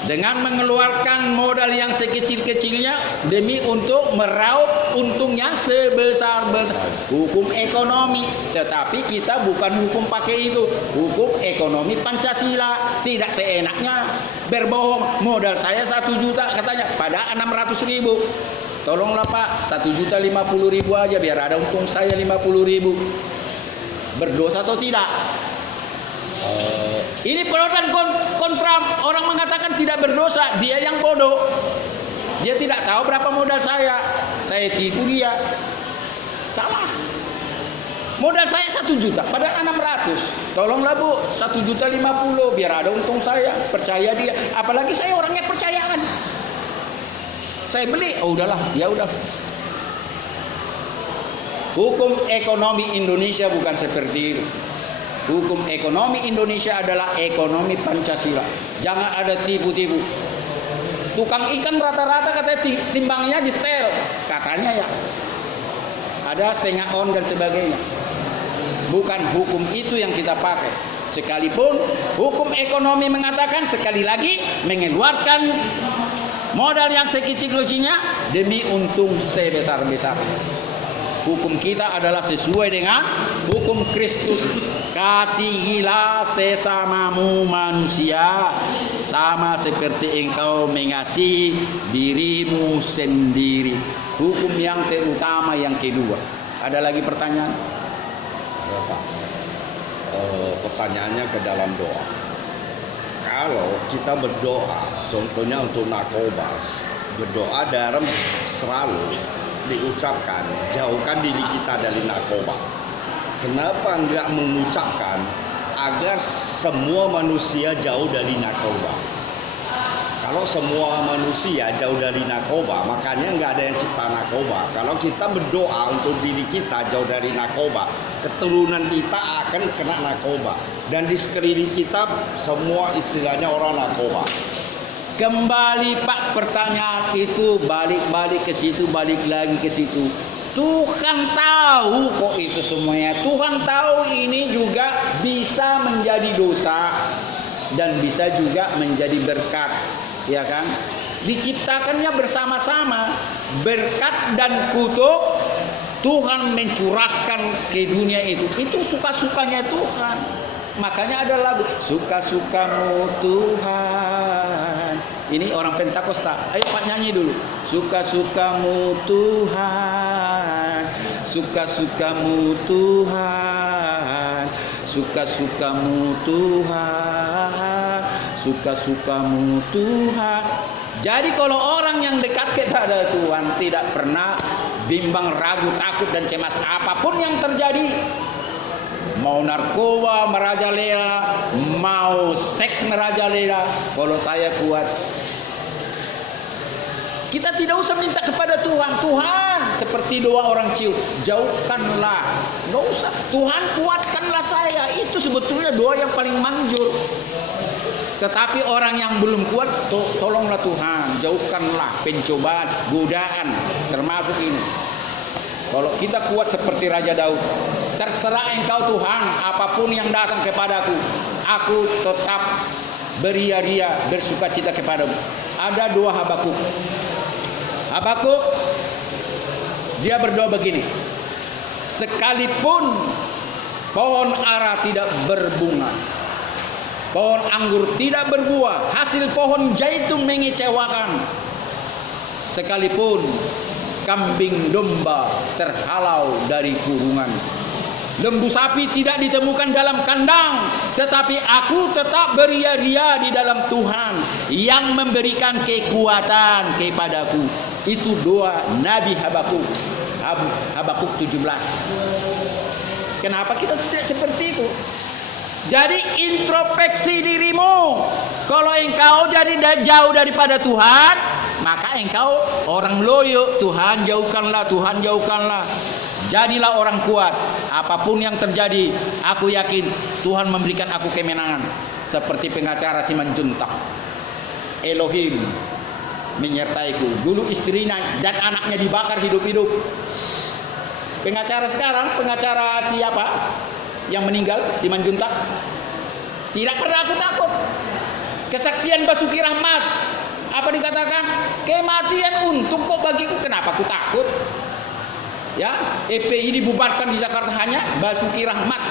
Dengan mengeluarkan modal yang sekecil-kecilnya demi untuk meraup untung yang sebesar-besar. Hukum ekonomi. Tetapi kita bukan hukum pakai itu. Hukum ekonomi Pancasila. Tidak seenaknya berbohong. Modal saya 1 juta katanya. Pada 600.000. Tolonglah Pak, 1.050.000 aja biar ada untung saya 50.000. Berdosa atau tidak? Ini pro dan kontra. Orang mengatakan tidak berdosa, dia yang bodoh. Dia tidak tahu berapa modal saya tipu dia. Salah. Modal saya 1 juta, padahal 600. Tolonglah Bu, 1.050.000 biar ada untung saya. Percaya dia. Apalagi saya orangnya percayaan. Saya beli, oh udahlah, ya udah. Hukum ekonomi Indonesia bukan seperti itu. Hukum ekonomi Indonesia adalah ekonomi Pancasila. Jangan ada tipu-tipu. Tukang ikan rata-rata katanya timbangnya di setel. Katanya ya. Ada setengah on dan sebagainya. Bukan hukum itu yang kita pakai. Sekalipun hukum ekonomi mengatakan sekali lagi mengeluarkan modal yang sekecil-kecilnya demi untung sebesar-besarnya. Hukum kita adalah sesuai dengan hukum Kristus. Kasihilah sesamamu manusia sama seperti engkau mengasihi dirimu sendiri. Hukum yang terutama yang kedua. Ada lagi pertanyaan? Ya, Pak. Pertanyaannya ke dalam doa. Kalau kita berdoa, contohnya untuk narkoba, berdoa dalam selalu diucapkan jauhkan diri kita dari narkoba. Kenapa enggak mengucapkan agar semua manusia jauh dari narkoba? Kalau semua manusia jauh dari narkoba, makanya enggak ada yang cipta narkoba. Kalau kita berdoa untuk diri kita jauh dari narkoba, keturunan kita akan kena narkoba, dan di sekeliling kita semua istilahnya orang narkoba. Kembali Pak, pertanyaan itu balik-balik ke situ, balik lagi ke situ. Tuhan tahu kok itu semuanya. Tuhan tahu ini juga bisa menjadi dosa dan bisa juga menjadi berkat, ya kan? Diciptakannya bersama-sama. Berkat dan kutuk Tuhan mencurahkan ke dunia itu. Itu suka-sukanya Tuhan. Makanya ada lagu suka-sukamu Tuhan. Ini orang Pentakosta. Ayo Pak nyanyi dulu. Suka-sukamu Tuhan, suka-sukamu Tuhan, suka-sukamu Tuhan, suka-sukamu Tuhan. Jadi kalau orang yang dekat kepada Tuhan tidak pernah bimbang, ragu, takut dan cemas apapun yang terjadi, mau narkoba merajalela, mau seks merajalela, kalau saya kuat. Kita tidak usah minta kepada Tuhan, Tuhan seperti doa orang ciut, jauhkanlah, nggak usah. Tuhan kuatkanlah saya, itu sebetulnya doa yang paling manjur. Tetapi orang yang belum kuat, tolonglah Tuhan, jauhkanlah pencobaan, godaan, termasuk ini. Kalau kita kuat seperti Raja Daud, terserah Engkau Tuhan, apapun yang datang kepadaku, aku tetap beria-ria bersukacita kepadamu. Ada dua Habakuk. Habakuk dia berdoa begini, sekalipun pohon ara tidak berbunga, pohon anggur tidak berbuah, hasil pohon zaitun mengecewakan, sekalipun kambing domba terhalau dari kurungan, lembu sapi tidak ditemukan dalam kandang, tetapi aku tetap beria-ria di dalam Tuhan yang memberikan kekuatan kepadaku. Itu doa Nabi Habakuk. Habakuk 17. Kenapa kita tidak seperti itu? Jadi introspeksi dirimu. Kalau engkau jadi jauh daripada Tuhan, maka engkau orang loyo. Tuhan jauhkanlah, Tuhan jauhkanlah. Jadilah orang kuat. Apapun yang terjadi, aku yakin Tuhan memberikan aku kemenangan. Seperti pengacara Simanjuntak, Elohim menyertaiku. Dulu istrinya dan anaknya dibakar hidup-hidup. Pengacara sekarang, pengacara siapa yang meninggal, Simanjuntak, tidak pernah aku takut. Kesaksian Basuki Rahmat, apa dikatakan? Kematian untung kok bagiku, kenapa aku takut? Ya, EPI dibubarkan di Jakarta hanya Basuki Rahmat,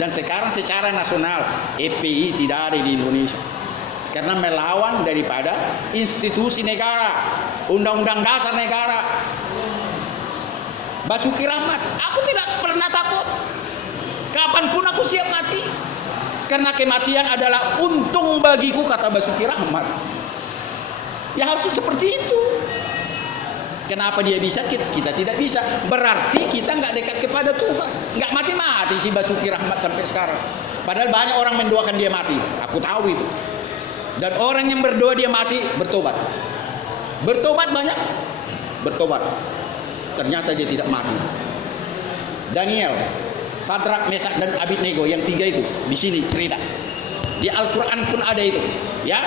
dan sekarang secara nasional EPI tidak ada di Indonesia karena melawan daripada institusi negara, undang-undang dasar negara. Basuki Rahmat, aku tidak pernah takut, kapanpun aku siap mati, karena kematian adalah untung bagiku, kata Basuki Rahmat. Ya harus seperti itu. Kenapa dia bisa, kita tidak bisa? Berarti kita nggak dekat kepada Tuhan. Nggak mati-mati si Basuki Rahmat sampai sekarang. Padahal banyak orang mendoakan dia mati. Aku tahu itu. Dan orang yang berdoa dia mati, bertobat. Bertobat banyak. Bertobat. Ternyata dia tidak mati. Daniel, Sadrak, Mesak dan Abednego, yang tiga itu di sini cerita. Di Al-Quran pun ada itu. Ya.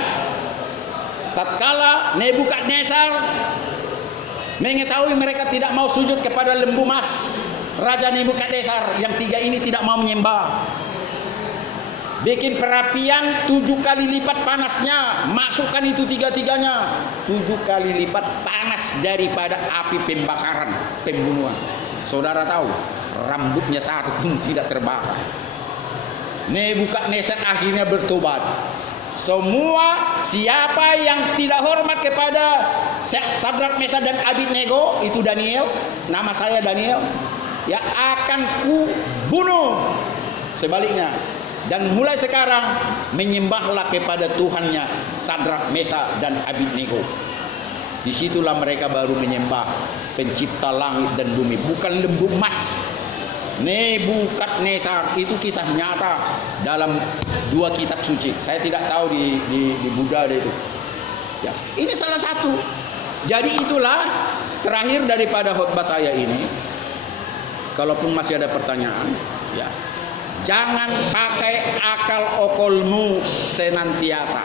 Tatkala Nebukadnezar mengetahui mereka tidak mau sujud kepada lembu emas Raja Nebukadnezar, yang tiga ini tidak mau menyembah, bikin perapian 7 kali lipat panasnya, masukkan itu tiga-tiganya, 7 kali lipat panas daripada api pembakaran, pembunuhan. Saudara tahu, rambutnya satu pun tidak terbakar. Nebukadnezar akhirnya bertobat. Semua siapa yang tidak hormat kepada Sadrak, Mesak dan Abednego, itu Daniel, nama saya Daniel, ya akan ku bunuh. Sebaliknya, dan mulai sekarang menyembahlah kepada Tuhannya Sadrak, Mesak dan Abednego. Disitulah mereka baru menyembah pencipta langit dan bumi, bukan lembu emas. Nebukadnezar itu kisah nyata dalam 2 kitab suci. Saya tidak tahu di Buddha ada itu. Ya, ini salah satu. Jadi itulah terakhir daripada khutbah saya ini. Kalaupun masih ada pertanyaan, ya jangan pakai akal okolmu senantiasa.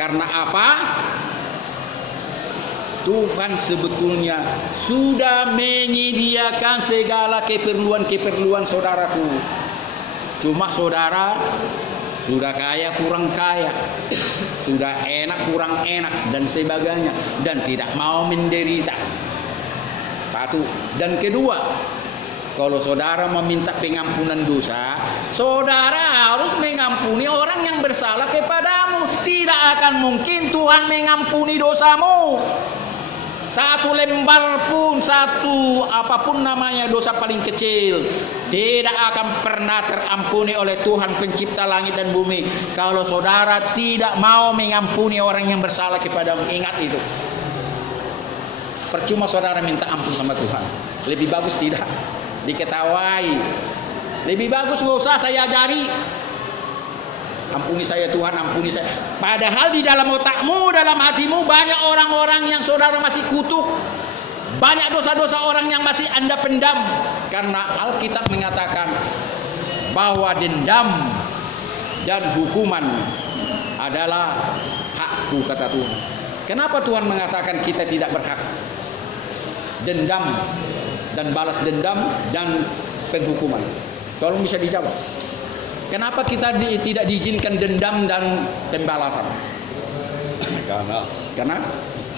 Karena apa? Tuhan sebetulnya sudah menyediakan segala keperluan-keperluan saudaraku. Cuma saudara sudah kaya kurang kaya, sudah enak kurang enak dan sebagainya, dan tidak mau menderita. Satu. Dan kedua, kalau saudara meminta pengampunan dosa, saudara harus mengampuni orang yang bersalah kepadamu. Tidak akan mungkin Tuhan mengampuni dosamu. Satu lembar pun, satu apapun namanya dosa paling kecil tidak akan pernah terampuni oleh Tuhan pencipta langit dan bumi kalau saudara tidak mau mengampuni orang yang bersalah kepadamu. Ingat itu. Percuma saudara minta ampun sama Tuhan. Lebih bagus tidak diketawai. Lebih bagus nggak usah saya ajari. Ampuni saya Tuhan, ampuni saya. Padahal di dalam otakmu, dalam hatimu banyak orang-orang yang saudara masih kutuk. Banyak dosa-dosa orang yang masih Anda pendam. Karena Alkitab mengatakan bahwa dendam dan hukuman adalah hakku, kata Tuhan. Kenapa Tuhan mengatakan kita tidak berhak? Dendam dan balas dendam dan penghukuman. Tolong bisa dijawab. Kenapa kita tidak diizinkan dendam dan pembalasan? Karena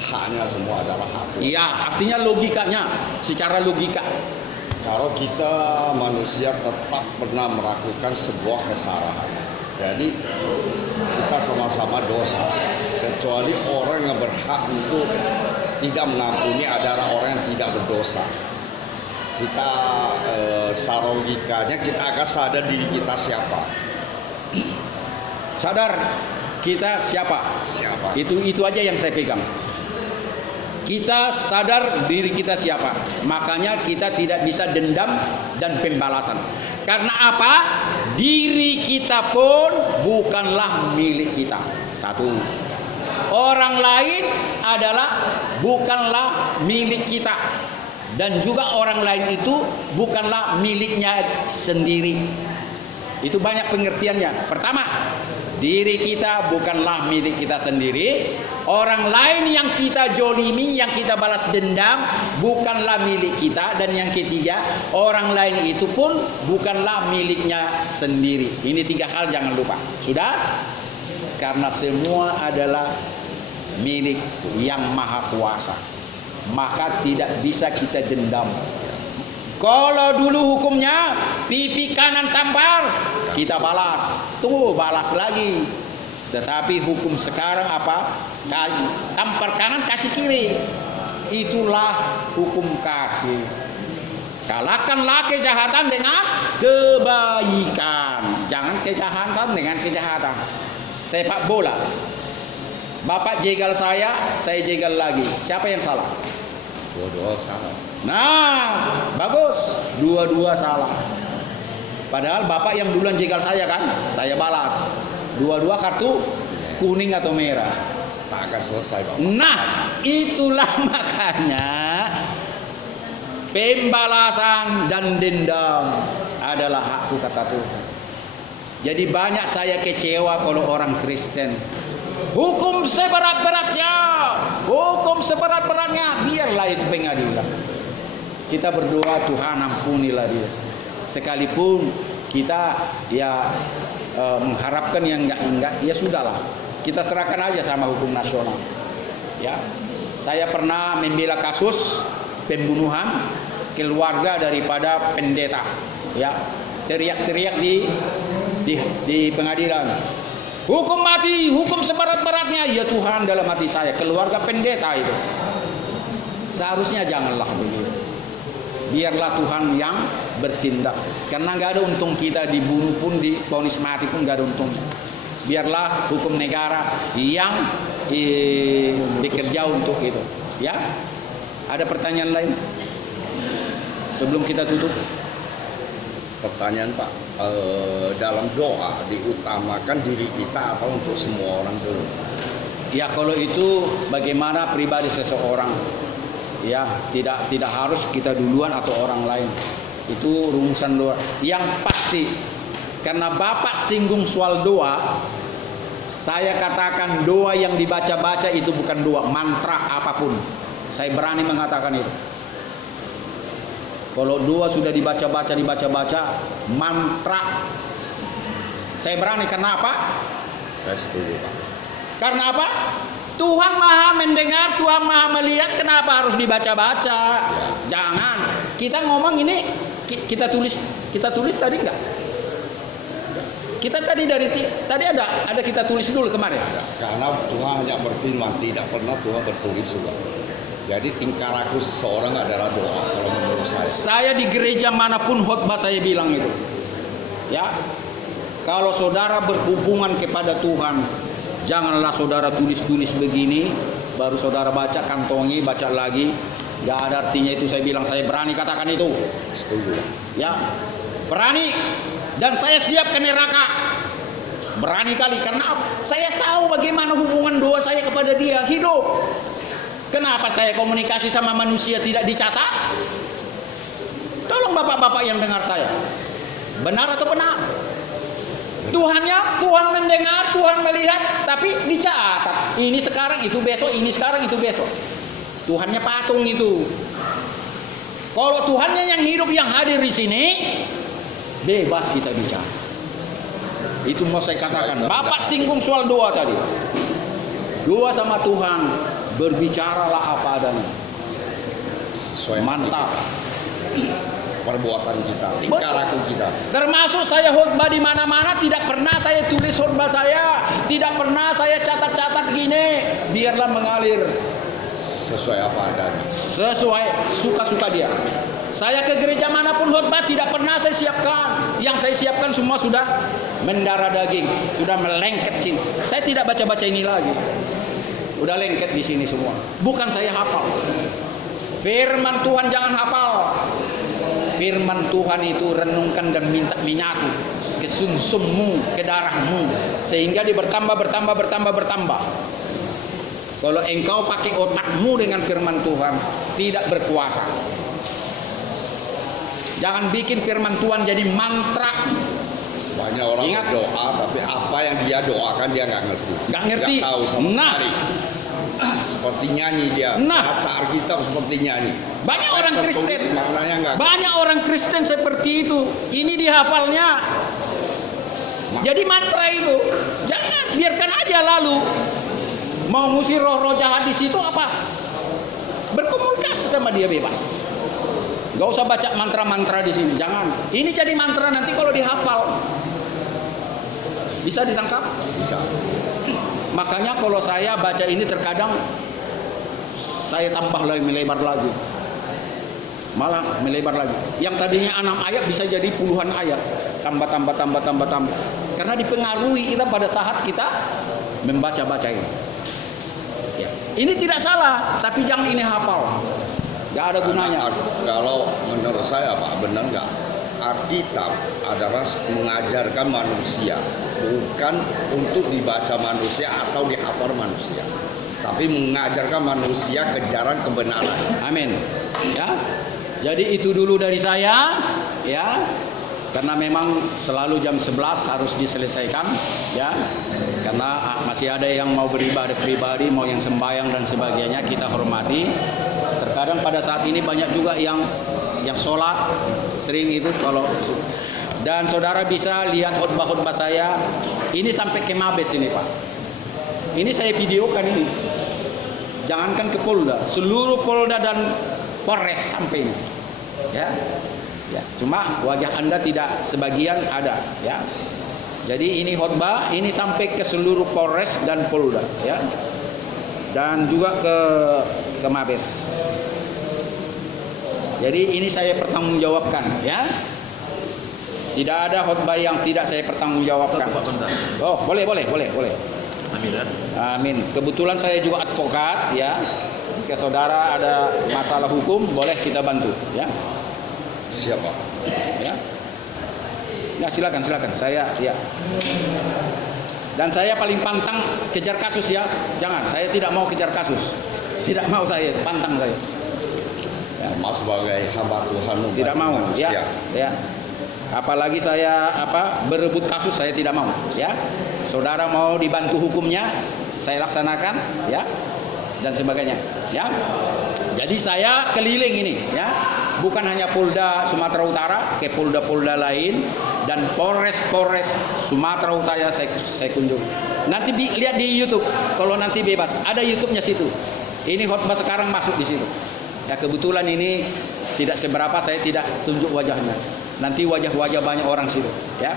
haknya semua adalah hak. Iya, artinya logikanya, secara logika. Kalau kita manusia tetap pernah melakukan sebuah kesalahan, jadi kita sama-sama dosa. Kecuali orang yang berhak untuk tidak mengampuni adalah orang yang tidak berdosa. Kita secara logikanya kita akan sadar diri kita siapa. Sadar kita siapa? Itu aja yang saya pegang. Kita sadar diri kita siapa. Makanya kita tidak bisa dendam dan pembalasan. Karena apa? Diri kita pun bukanlah milik kita. Satu. Orang lain adalah bukanlah milik kita. Dan juga orang lain itu bukanlah miliknya sendiri. Itu banyak pengertiannya. Pertama, diri kita bukanlah milik kita sendiri. Orang lain yang kita jolimi, yang kita balas dendam, bukanlah milik kita. Dan yang ketiga, orang lain itu pun bukanlah miliknya sendiri. Ini 3 hal jangan lupa. Sudah? Karena semua adalah milik yang maha kuasa. Maka tidak bisa kita dendam. Kalau dulu hukumnya pipi kanan tampar, kita balas, tunggu balas lagi. Tetapi hukum sekarang apa? Tampar kanan kasih kiri. Itulah hukum kasih. Kalahkanlah kejahatan dengan kebaikan. Jangan kejahatan dengan kejahatan. Sepak bola, Bapak jegal saya jegal lagi. Siapa yang salah? Dua-dua salah. Nah, bagus. Dua-dua salah. Padahal Bapak yang duluan jegal saya kan, saya balas. Dua-dua kartu kuning atau merah. Tak akan selesai, Bapak. Nah, itulah makanya pembalasan dan dendam adalah hakku, kata Tuhan. Jadi banyak saya kecewa kalau orang Kristen. Hukum seberat-beratnya, hukum seberat-beratnya, biarlah itu pengadilan. Kita berdoa Tuhan ampunilah dia. Sekalipun kita mengharapkan yang enggak, ya sudahlah. Kita serahkan aja sama hukum nasional. Ya, saya pernah membela kasus pembunuhan keluarga daripada pendeta. Ya, teriak-teriak di pengadilan. Hukum mati, hukum seberat-beratnya. Ya Tuhan, dalam hati saya, keluarga pendeta itu. Seharusnya janganlah begitu. Biarlah Tuhan yang bertindak. Karena nggak ada untung kita dibunuh pun, divonis mati pun nggak ada untungnya. Biarlah hukum negara yang bekerja untuk itu. Ya, ada pertanyaan lain sebelum kita tutup? Pertanyaan Pak, dalam doa diutamakan diri kita atau untuk semua orang dulu? Ya, kalau itu bagaimana pribadi seseorang. Ya, tidak harus kita duluan atau orang lain. Itu rumusan doa. Yang pasti, karena Bapak singgung soal doa, saya katakan doa yang dibaca-baca itu bukan doa, mantra apapun. Saya berani mengatakan itu. Kalau doa sudah dibaca-baca, mantra. Saya berani, karena apa? Saya setuju, Pak. Karena apa? Tuhan Maha mendengar, Tuhan Maha melihat, kenapa harus dibaca-baca? Ya. Jangan. Kita ngomong ini, kita tulis tadi enggak? Kita tadi ada kita tulis dulu kemarin. Ya, karena Tuhan hanya berfirman, tidak pernah Tuhan bertulis juga. Jadi tingkah laku seseorang adalah doa kalau menurut saya. Saya di gereja manapun khotbah saya bilang itu. Ya. Kalau saudara berhubungan kepada Tuhan, janganlah saudara tulis-tulis begini, baru saudara baca, kantongi, baca lagi. Gak ada artinya itu. Saya bilang saya berani katakan itu. Setuju. Ya, berani. Dan saya siap ke neraka. Berani kali karena saya tahu bagaimana hubungan doa saya kepada Dia hidup. Kenapa saya komunikasi sama manusia tidak dicatat? Tolong bapak-bapak yang dengar saya. Benar atau benar? Tuhan mendengar, Tuhan melihat, tapi dicatat. Ini sekarang, itu besok, ini sekarang, itu besok. Tuhannya patung itu. Kalau Tuhannya yang hidup, yang hadir di sini, bebas kita bicara. Itu mau saya katakan. Bapak singgung soal doa tadi. Doa sama Tuhan, berbicaralah apa adanya. Sesuai Mantap. Perbuatan kita, tingkah laku kita. Termasuk saya khotbah di mana-mana, tidak pernah saya tulis khotbah saya, tidak pernah saya catat-catat gini. Biarlah mengalir Sesuai apa adanya. sesuai suka-suka dia. Saya ke gereja manapun khotbah tidak pernah saya siapkan. Yang saya siapkan semua sudah mendarah daging, sudah melengket sini. Saya tidak baca-baca ini lagi. Udah lengket di sini semua. Bukan saya hafal. Firman Tuhan jangan hafal. Firman Tuhan itu renungkan dan minta menyatu ke sumsummu, ke darahmu, sehingga dia bertambah. Kalau engkau pakai otakmu dengan firman Tuhan, tidak berkuasa. Jangan bikin firman Tuhan jadi mantra. Banyak orang Ingat. berdoa, tapi apa yang dia doakan dia nggak ngerti. Nggak ngerti. Nggak tahu sama Nah. sekali. Seperti nyanyi dia. Nah. Baca Alkitab seperti nyanyi. Banyak Apa orang yang tertulis Kristen, maknanya nggak. banyak orang Kristen seperti itu. Ini dihafalnya. Jadi mantra itu, jangan biarkan aja lalu. Mau ngusir roh-roh jahat di situ apa? Berkomunikasi sama dia bebas. Gak usah baca mantra-mantra di sini, jangan. Ini jadi mantra nanti kalau dihafal. Bisa ditangkap? Bisa. Makanya kalau saya baca ini terkadang saya tambah lagi, melebar lagi. Malah melebar lagi. Yang tadinya 6 ayat bisa jadi puluhan ayat. Tambah. Karena dipengaruhi kita pada saat kita membaca-baca ini. Ya. Ini tidak salah, tapi jangan ini hafal. Gak ada gunanya. Kalau menurut saya Pak, benar nggak? Alkitab adalah mengajarkan manusia, bukan untuk dibaca manusia atau dihafal manusia, tapi mengajarkan manusia kejaran kebenaran. Amin. Ya. Jadi itu dulu dari saya, ya. Karena memang selalu jam 11 harus diselesaikan, ya. Karena masih ada yang mau beribadah pribadi, mau yang sembahyang dan sebagainya, kita hormati. Terkadang pada saat ini banyak juga yang sholat, sering itu kalau. Dan saudara bisa lihat khotbah-khotbah saya, ini sampai ke Mabes ini Pak. Ini saya videokan ini. Jangankan ke Polda, seluruh Polda dan Polres sampai ini. Ya. Ya, cuma wajah Anda tidak sebagian ada, ya. Jadi ini khotbah, ini sampai ke seluruh Polres dan Polda, ya. Dan juga ke Mabes. Jadi ini saya pertanggungjawabkan, ya. Tidak ada khotbah yang tidak saya pertanggungjawabkan. Oh, boleh. Amin. Amin. Kebetulan saya juga advokat, ya. Jika saudara ada masalah hukum, boleh kita bantu, ya. Siapa? Ya. Ya, silakan. Saya, ya. Dan saya paling pantang kejar kasus, ya. Jangan, saya tidak mau kejar kasus. Tidak mau saya, pantang saya. Ya. Sama sebagai hamba Tuhan. Tidak mau, manusia. ya. Apalagi saya berebut kasus, saya tidak mau, ya. Saudara mau dibantu hukumnya, saya laksanakan, ya. Dan sebagainya, ya. Jadi saya keliling ini, ya. Bukan hanya Polda Sumatera Utara, ke Polda-Polda lain dan Polres Sumatera Utara saya kunjung. Nanti lihat di YouTube, kalau nanti bebas, ada YouTube-nya situ. Ini khotbah sekarang masuk di situ. Ya kebetulan ini tidak seberapa, saya tidak tunjuk wajahnya. Nanti wajah-wajah banyak orang situ, ya.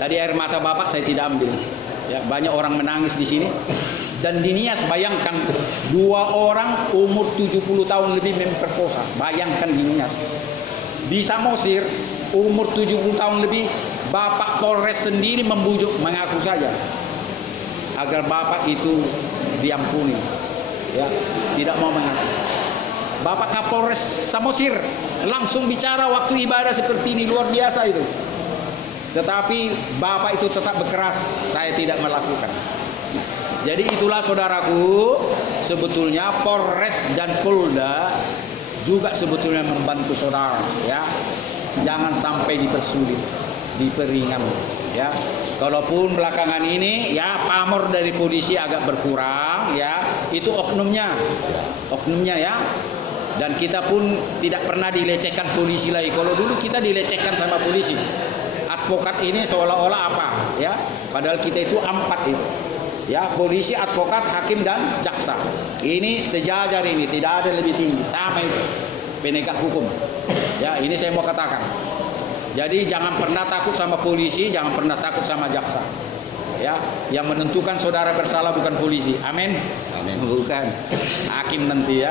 Tadi air mata Bapak saya tidak ambil. Ya, banyak orang menangis di sini Dan di Nias bayangkan 2 orang umur 70 tahun lebih memperkosa. Bayangkan di Nias. Di Samosir umur 70 tahun lebih, Bapak Polres sendiri membujuk, mengaku saja agar bapak itu diampuni. Ya, tidak mau mengaku. Bapak Kapolres Samosir langsung bicara waktu ibadah seperti ini, luar biasa itu. Tetapi bapak itu tetap berkeras, saya tidak melakukan. Jadi itulah saudaraku, sebetulnya Polres dan Polda juga sebetulnya membantu saudara, ya. Jangan sampai dipersulit, diperingan, ya. Kalaupun belakangan ini ya pamor dari polisi agak berkurang, ya, itu oknumnya ya. Dan kita pun tidak pernah dilecehkan polisi lagi. Kalau dulu kita dilecehkan sama polisi. Advokat ini seolah-olah apa, ya? Padahal kita itu 4 itu. Ya, polisi, advokat, hakim dan jaksa. Ini sejajar, ini tidak ada lebih tinggi, sama itu penegak hukum. Ya, ini saya mau katakan. Jadi jangan pernah takut sama polisi, jangan pernah takut sama jaksa. Ya, yang menentukan saudara bersalah bukan polisi. Amin. Amin. Bukan hakim nanti, ya.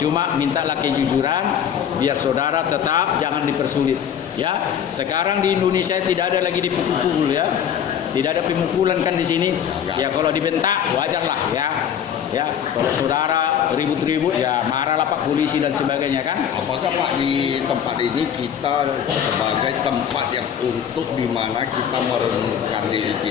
Cuma mintalah kejujuran biar saudara tetap jangan dipersulit. Ya, sekarang di Indonesia tidak ada lagi dipukul-pukul, ya. Tidak ada pemukulan kan di sini. Ya kalau dibentak wajar lah, ya. Ya, kalau saudara ribut-ribut ya marahlah Pak polisi dan sebagainya kan. Apakah Pak di tempat ini kita sebagai tempat yang untuk dimana kita merenungkan diri kita?